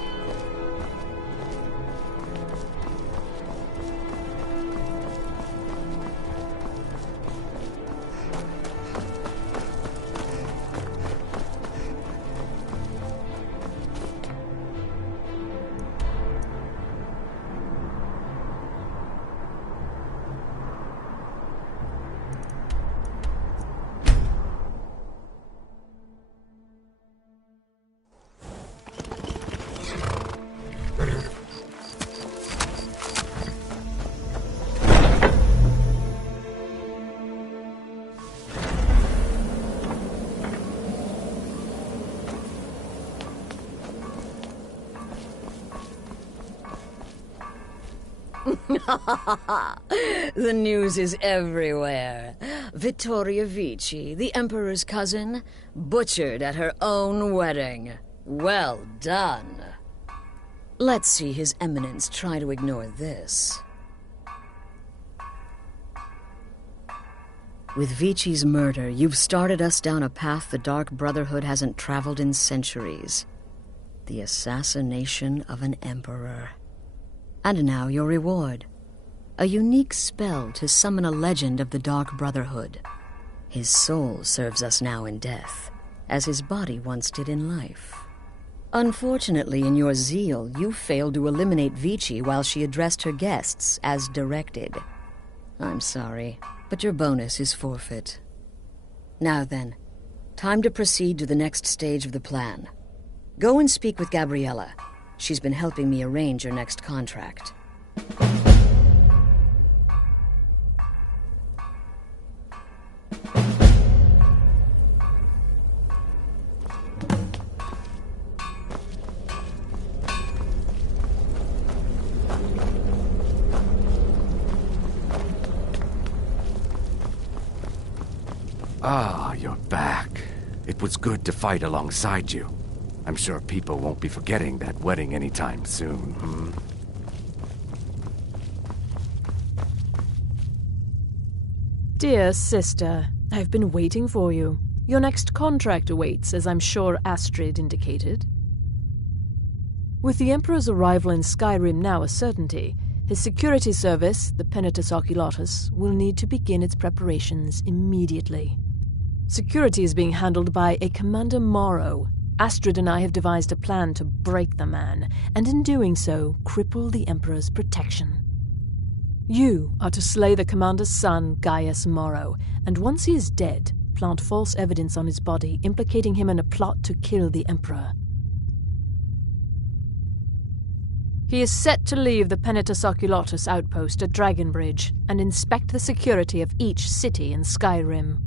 The news is everywhere. Vittoria Vici, the Emperor's cousin, butchered at her own wedding. Well done. Let's see His Eminence try to ignore this. With Vici's murder, you've started us down a path the Dark Brotherhood hasn't traveled in centuries. The assassination of an Emperor. And now your reward. A unique spell to summon a legend of the Dark Brotherhood. His soul serves us now in death, as his body once did in life. Unfortunately, in your zeal, you failed to eliminate Vici while she addressed her guests as directed. I'm sorry, but your bonus is forfeit. Now then, time to proceed to the next stage of the plan. Go and speak with Gabriella. She's been helping me arrange your next contract. Ah, you're back. It was good to fight alongside you. I'm sure people won't be forgetting that wedding anytime soon, hmm? Dear sister, I've been waiting for you. Your next contract awaits, as I'm sure Astrid indicated. With the Emperor's arrival in Skyrim now a certainty, his security service, the Penitus Oculatus, will need to begin its preparations immediately. Security is being handled by a Commander Morrow. Astrid and I have devised a plan to break the man, and in doing so, cripple the Emperor's protection. You are to slay the Commander's son, Gaius Morrow, and once he is dead, plant false evidence on his body, implicating him in a plot to kill the Emperor. He is set to leave the Penitus Oculatus outpost at Dragonbridge and inspect the security of each city in Skyrim.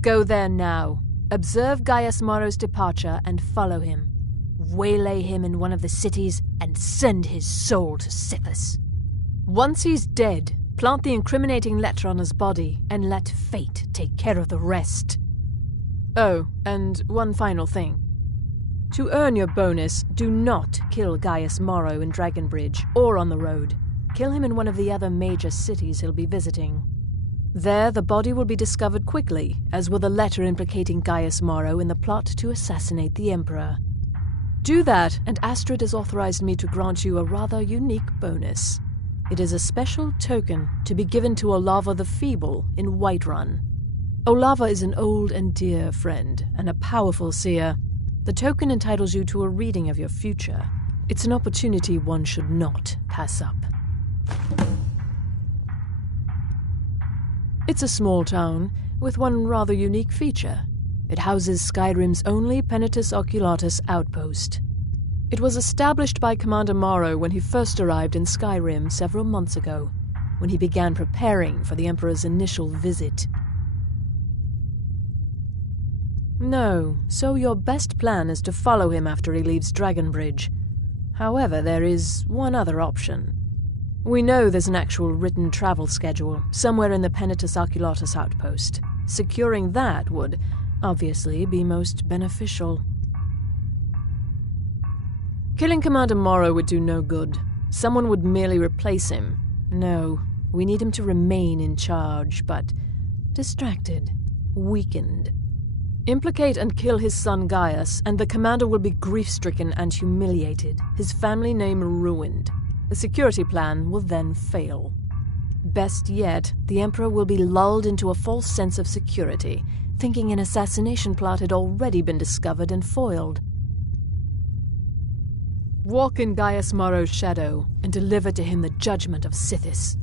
Go there now, observe Gaius Morrow's departure and follow him. Waylay him in one of the cities and send his soul to Sithis. Once he's dead, plant the incriminating letter on his body and let fate take care of the rest. Oh, and one final thing. To earn your bonus, do not kill Gaius Morrow in Dragonbridge or on the road. Kill him in one of the other major cities he'll be visiting. There, the body will be discovered quickly, as will the letter implicating Gaius Morrow in the plot to assassinate the Emperor. Do that, and Astrid has authorized me to grant you a rather unique bonus. It is a special token to be given to Olava the Feeble in Whiterun. Olava is an old and dear friend, and a powerful seer. The token entitles you to a reading of your future. It's an opportunity one should not pass up. It's a small town, with one rather unique feature. It houses Skyrim's only Penitus Oculatus outpost. It was established by Commander Morrow when he first arrived in Skyrim several months ago, when he began preparing for the Emperor's initial visit. No, so your best plan is to follow him after he leaves Dragonbridge. However, there is one other option. We know there's an actual written travel schedule somewhere in the Penitus Oculatus outpost. Securing that would, obviously, be most beneficial. Killing Commander Morrow would do no good. Someone would merely replace him. No, we need him to remain in charge, but distracted, weakened. Implicate and kill his son Gaius, and the commander will be grief-stricken and humiliated, his family name ruined. The security plan will then fail. Best yet, the Emperor will be lulled into a false sense of security, thinking an assassination plot had already been discovered and foiled. Walk in Gaius Morrow's shadow, and deliver to him the judgment of Sithis.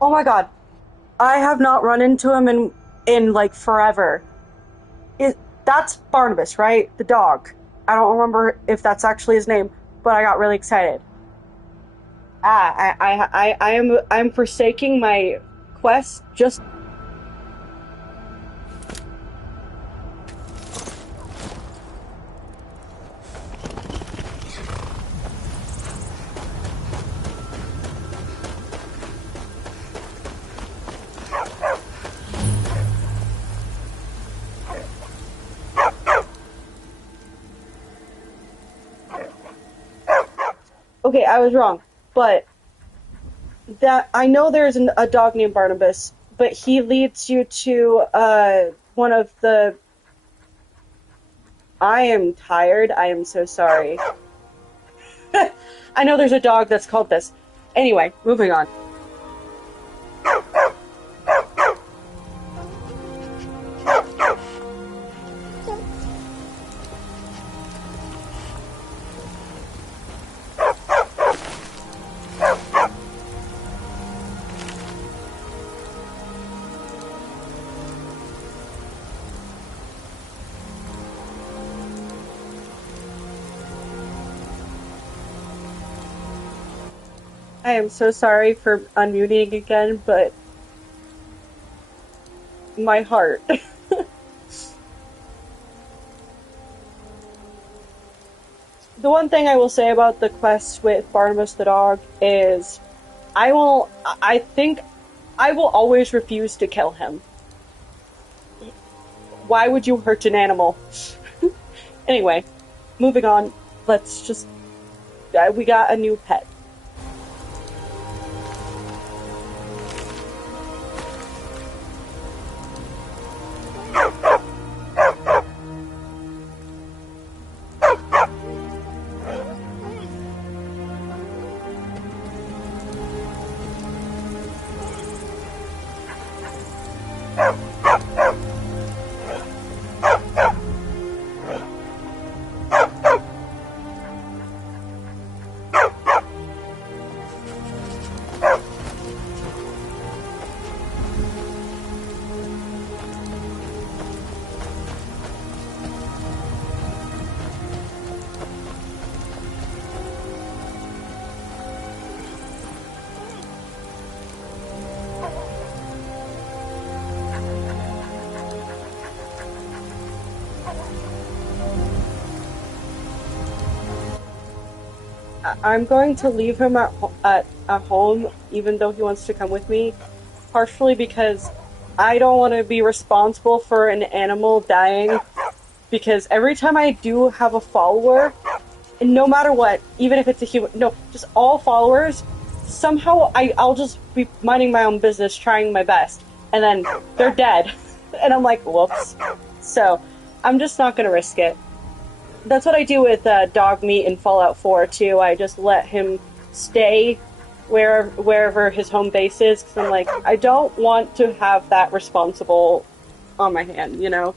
Oh my god. I have not run into him in like forever. That's Barnabas, right? The dog. I don't remember if that's actually his name, but I got really excited. I'm forsaking my quest just. Okay, I was wrong, but that I know there's a dog named Barnabas, but he leads you to one of the. I am tired. I am so sorry. I know there's a dog that's called this. Anyway, moving on. I am so sorry for unmuting again, but my heart. The one thing I will say about the quest with Barnabas the dog is I think I will always refuse to kill him. Why would you hurt an animal? Anyway, moving on. Let's just... we got a new pet. I'm going to leave him at home, even though he wants to come with me, partially because I don't want to be responsible for an animal dying, because every time I do have a follower, and no matter what, even if it's a human, no, just all followers, somehow I'll just be minding my own business, trying my best, and then they're dead, and I'm like, whoops. So, I'm just not going to risk it. That's what I do with dog meat in Fallout 4 too. I just let him stay wherever his home base is, because I'm like, I don't want to have that responsible on my hand, you know?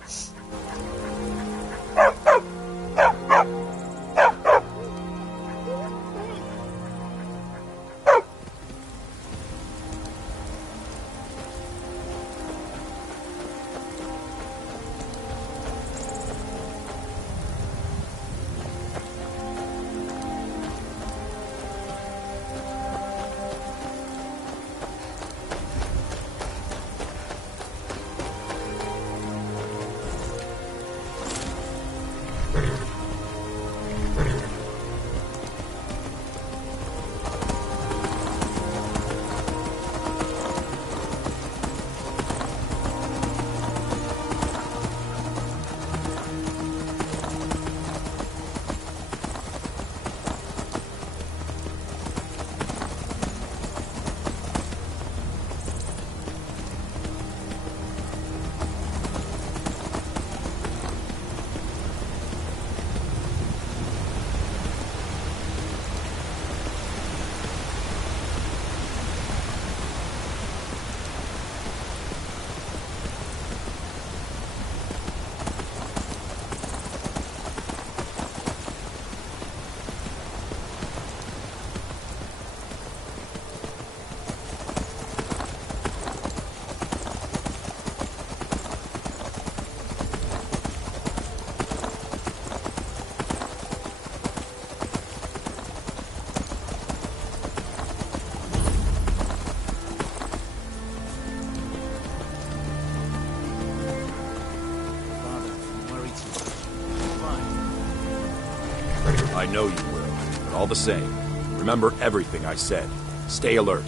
I know you will, but all the same, remember everything I said. Stay alert.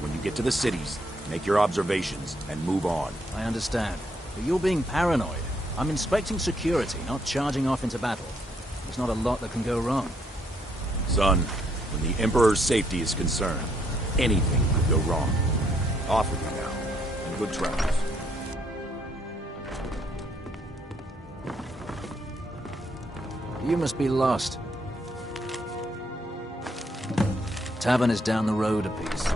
When you get to the cities, make your observations and move on. I understand, but you're being paranoid. I'm inspecting security, not charging off into battle. There's not a lot that can go wrong. Son, when the Emperor's safety is concerned, anything could go wrong. Off with you now, and good travels. You must be lost. Tavern is down the road a piece.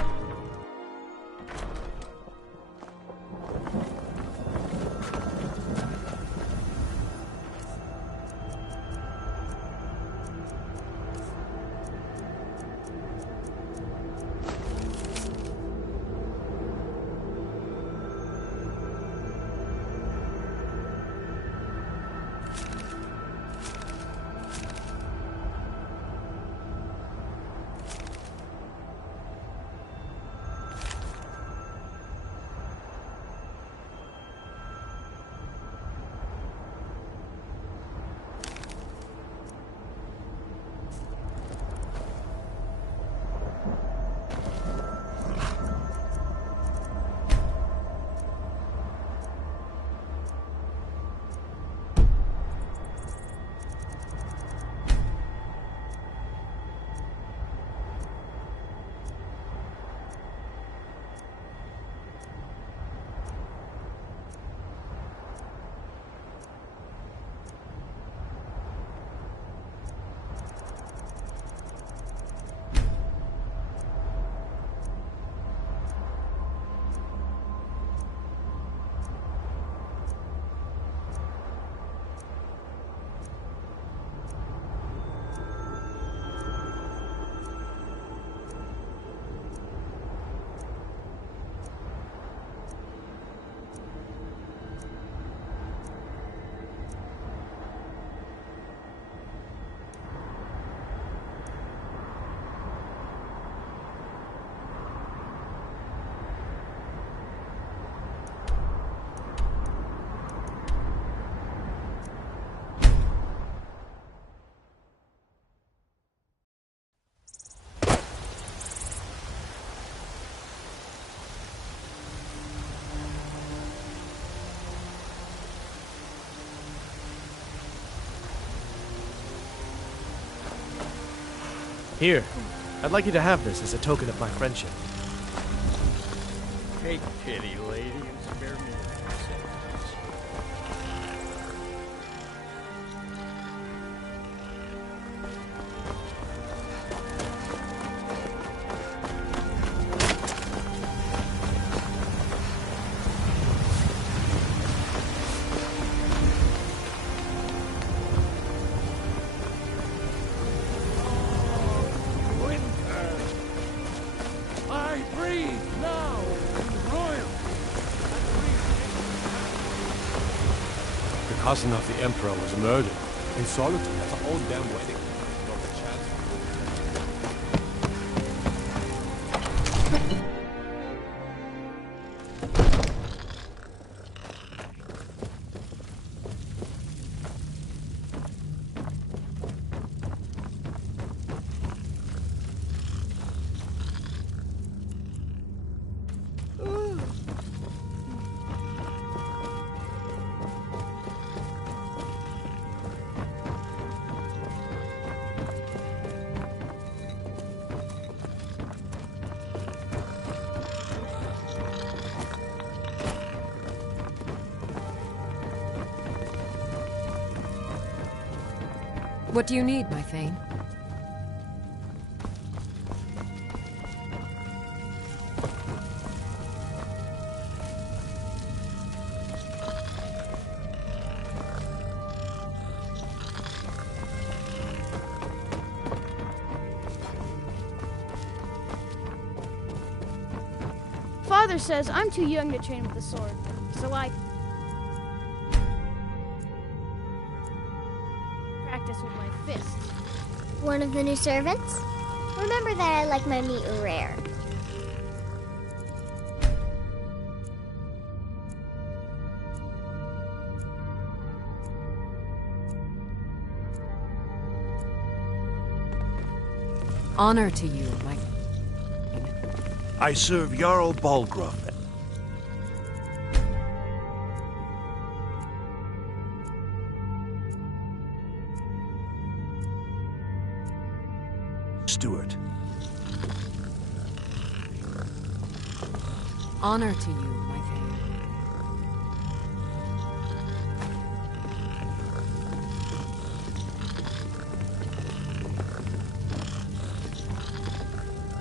Here, I'd like you to have this as a token of my friendship. Take pity, lady, and spare me the sentence. I breathe now in royalty. The cousin of the Emperor was murdered in solitude. That's a whole damn wedding. Not a chance What do you need, my Thane? Father says I'm too young to train with the sword, so I practice with my fists. One of the new servants? Remember that I like my meat rare. Honor to you, my... I serve Jarl Balgruuf. Stewart. Honor to you, my thane.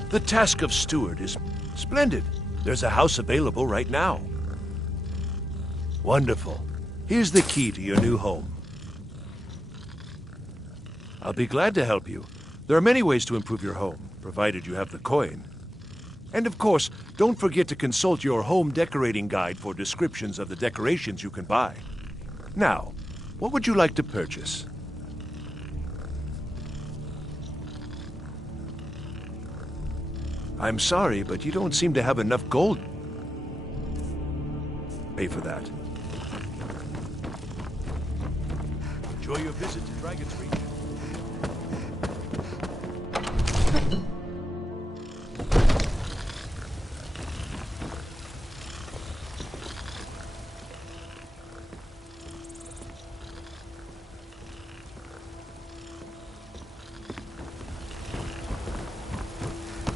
The task of steward is splendid. There's a house available right now. Wonderful. Here's the key to your new home. I'll be glad to help you. There are many ways to improve your home, provided you have the coin. And of course, don't forget to consult your home decorating guide for descriptions of the decorations you can buy. Now, what would you like to purchase? I'm sorry, but you don't seem to have enough gold. Pay for that. Enjoy your visit to Dragon's Reach.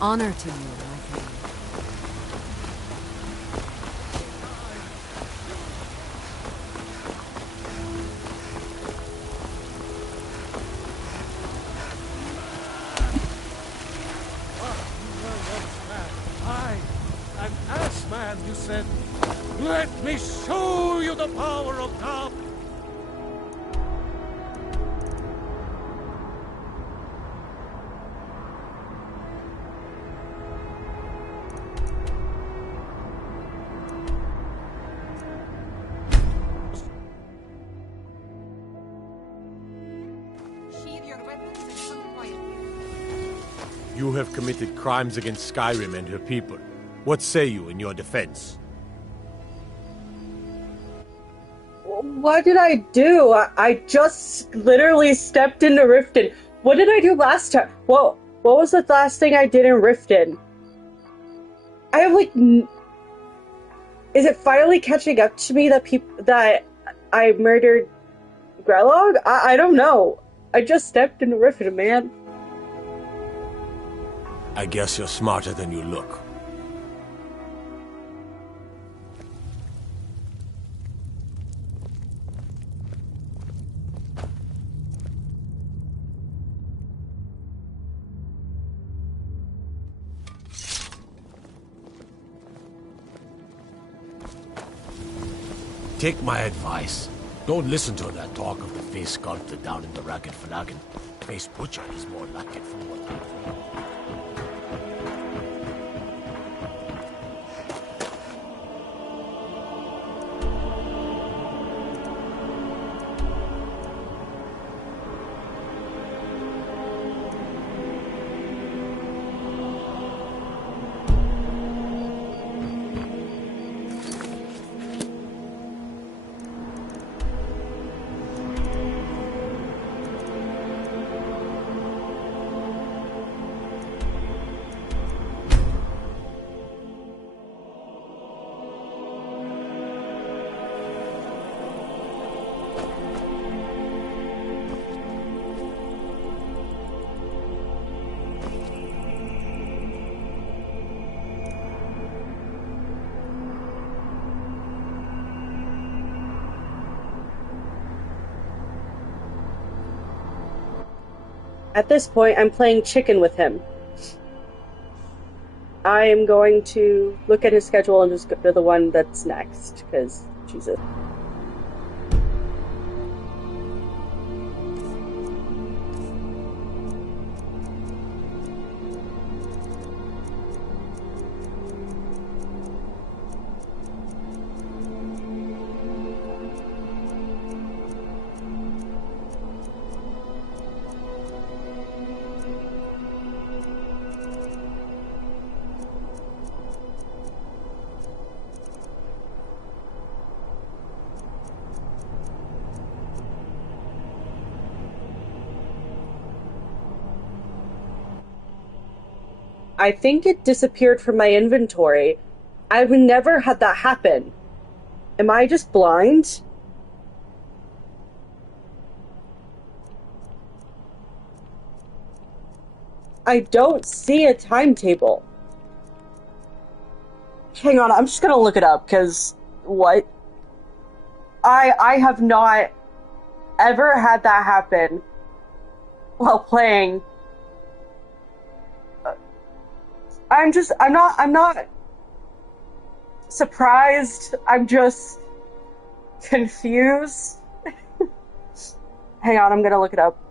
Honor to you, my thane. An ass man, you said. Let me show you the power of God. You have committed crimes against Skyrim and her people. What say you in your defense? What did I do? I just literally stepped into Riften. What did I do last time? What was the last thing I did in Riften? I have like... Is it finally catching up to me that I murdered Grelog? I don't know. I just stepped into Riften, man. I guess you're smarter than you look. Take my advice. Don't listen to that talk of the face sculptor down in the Ragged Flagon. Face butcher is more like it fool. At this point, I'm playing chicken with him. I am going to look at his schedule and just go to the one that's next, because, Jesus. I think it disappeared from my inventory. I've never had that happen. Am I just blind? I don't see a timetable. Hang on, I'm just gonna look it up, because what? I have not ever had that happen while playing. I'm not surprised. I'm just confused. Hang on, I'm gonna look it up.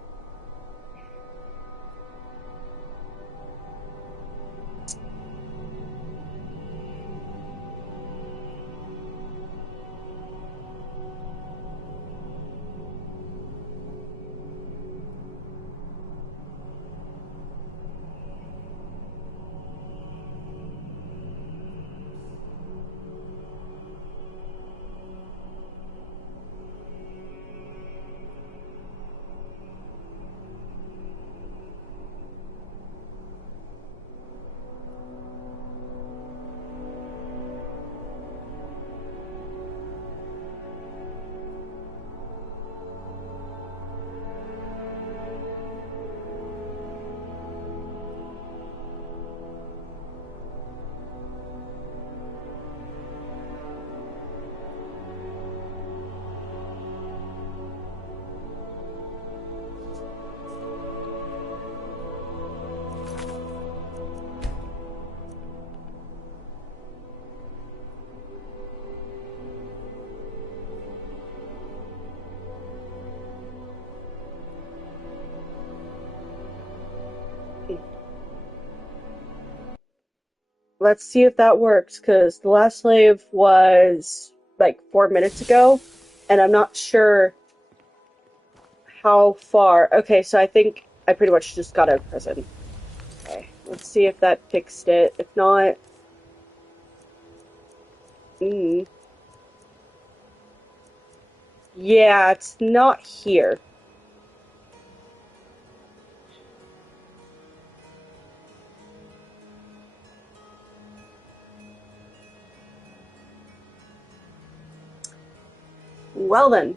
Let's see if that works, because the last slave was like 4 minutes ago, and I'm not sure how far. Okay, so I think I pretty much just got out of prison. Okay, let's see if that fixed it. If not... Yeah, it's not here. Well then.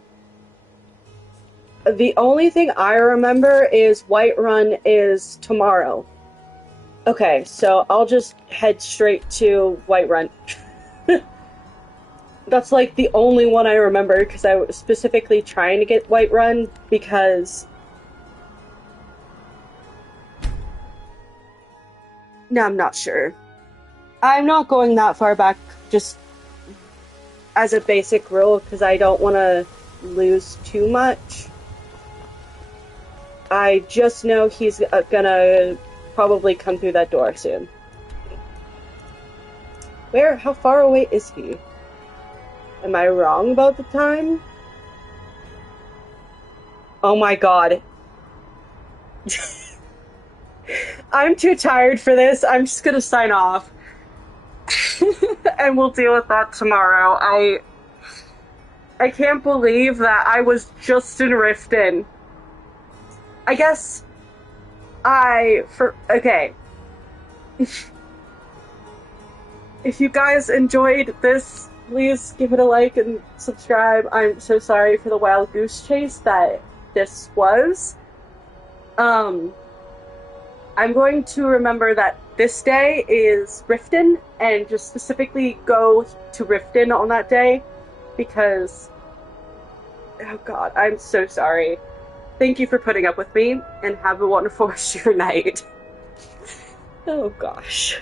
The only thing I remember is Whiterun is tomorrow. Okay, so I'll just head straight to Whiterun. That's like the only one I remember, because I was specifically trying to get Whiterun, because... No, I'm not sure. I'm not going that far back, just as a basic rule, because I don't want to lose too much. I just know he's gonna probably come through that door soon. How far away is he? Am I wrong about the time? Oh my god. I'm too tired for this. I'm just gonna sign off. And we'll deal with that tomorrow. I can't believe that I was just in Riften. I guess okay. If you guys enjoyed this, please give it a like and subscribe. I'm so sorry for the wild goose chase that this was. I'm going to remember that this day is Riften, and just specifically go to Riften on that day, because... Oh god, I'm so sorry. Thank you for putting up with me, and have a wonderful rest of your night. Oh gosh.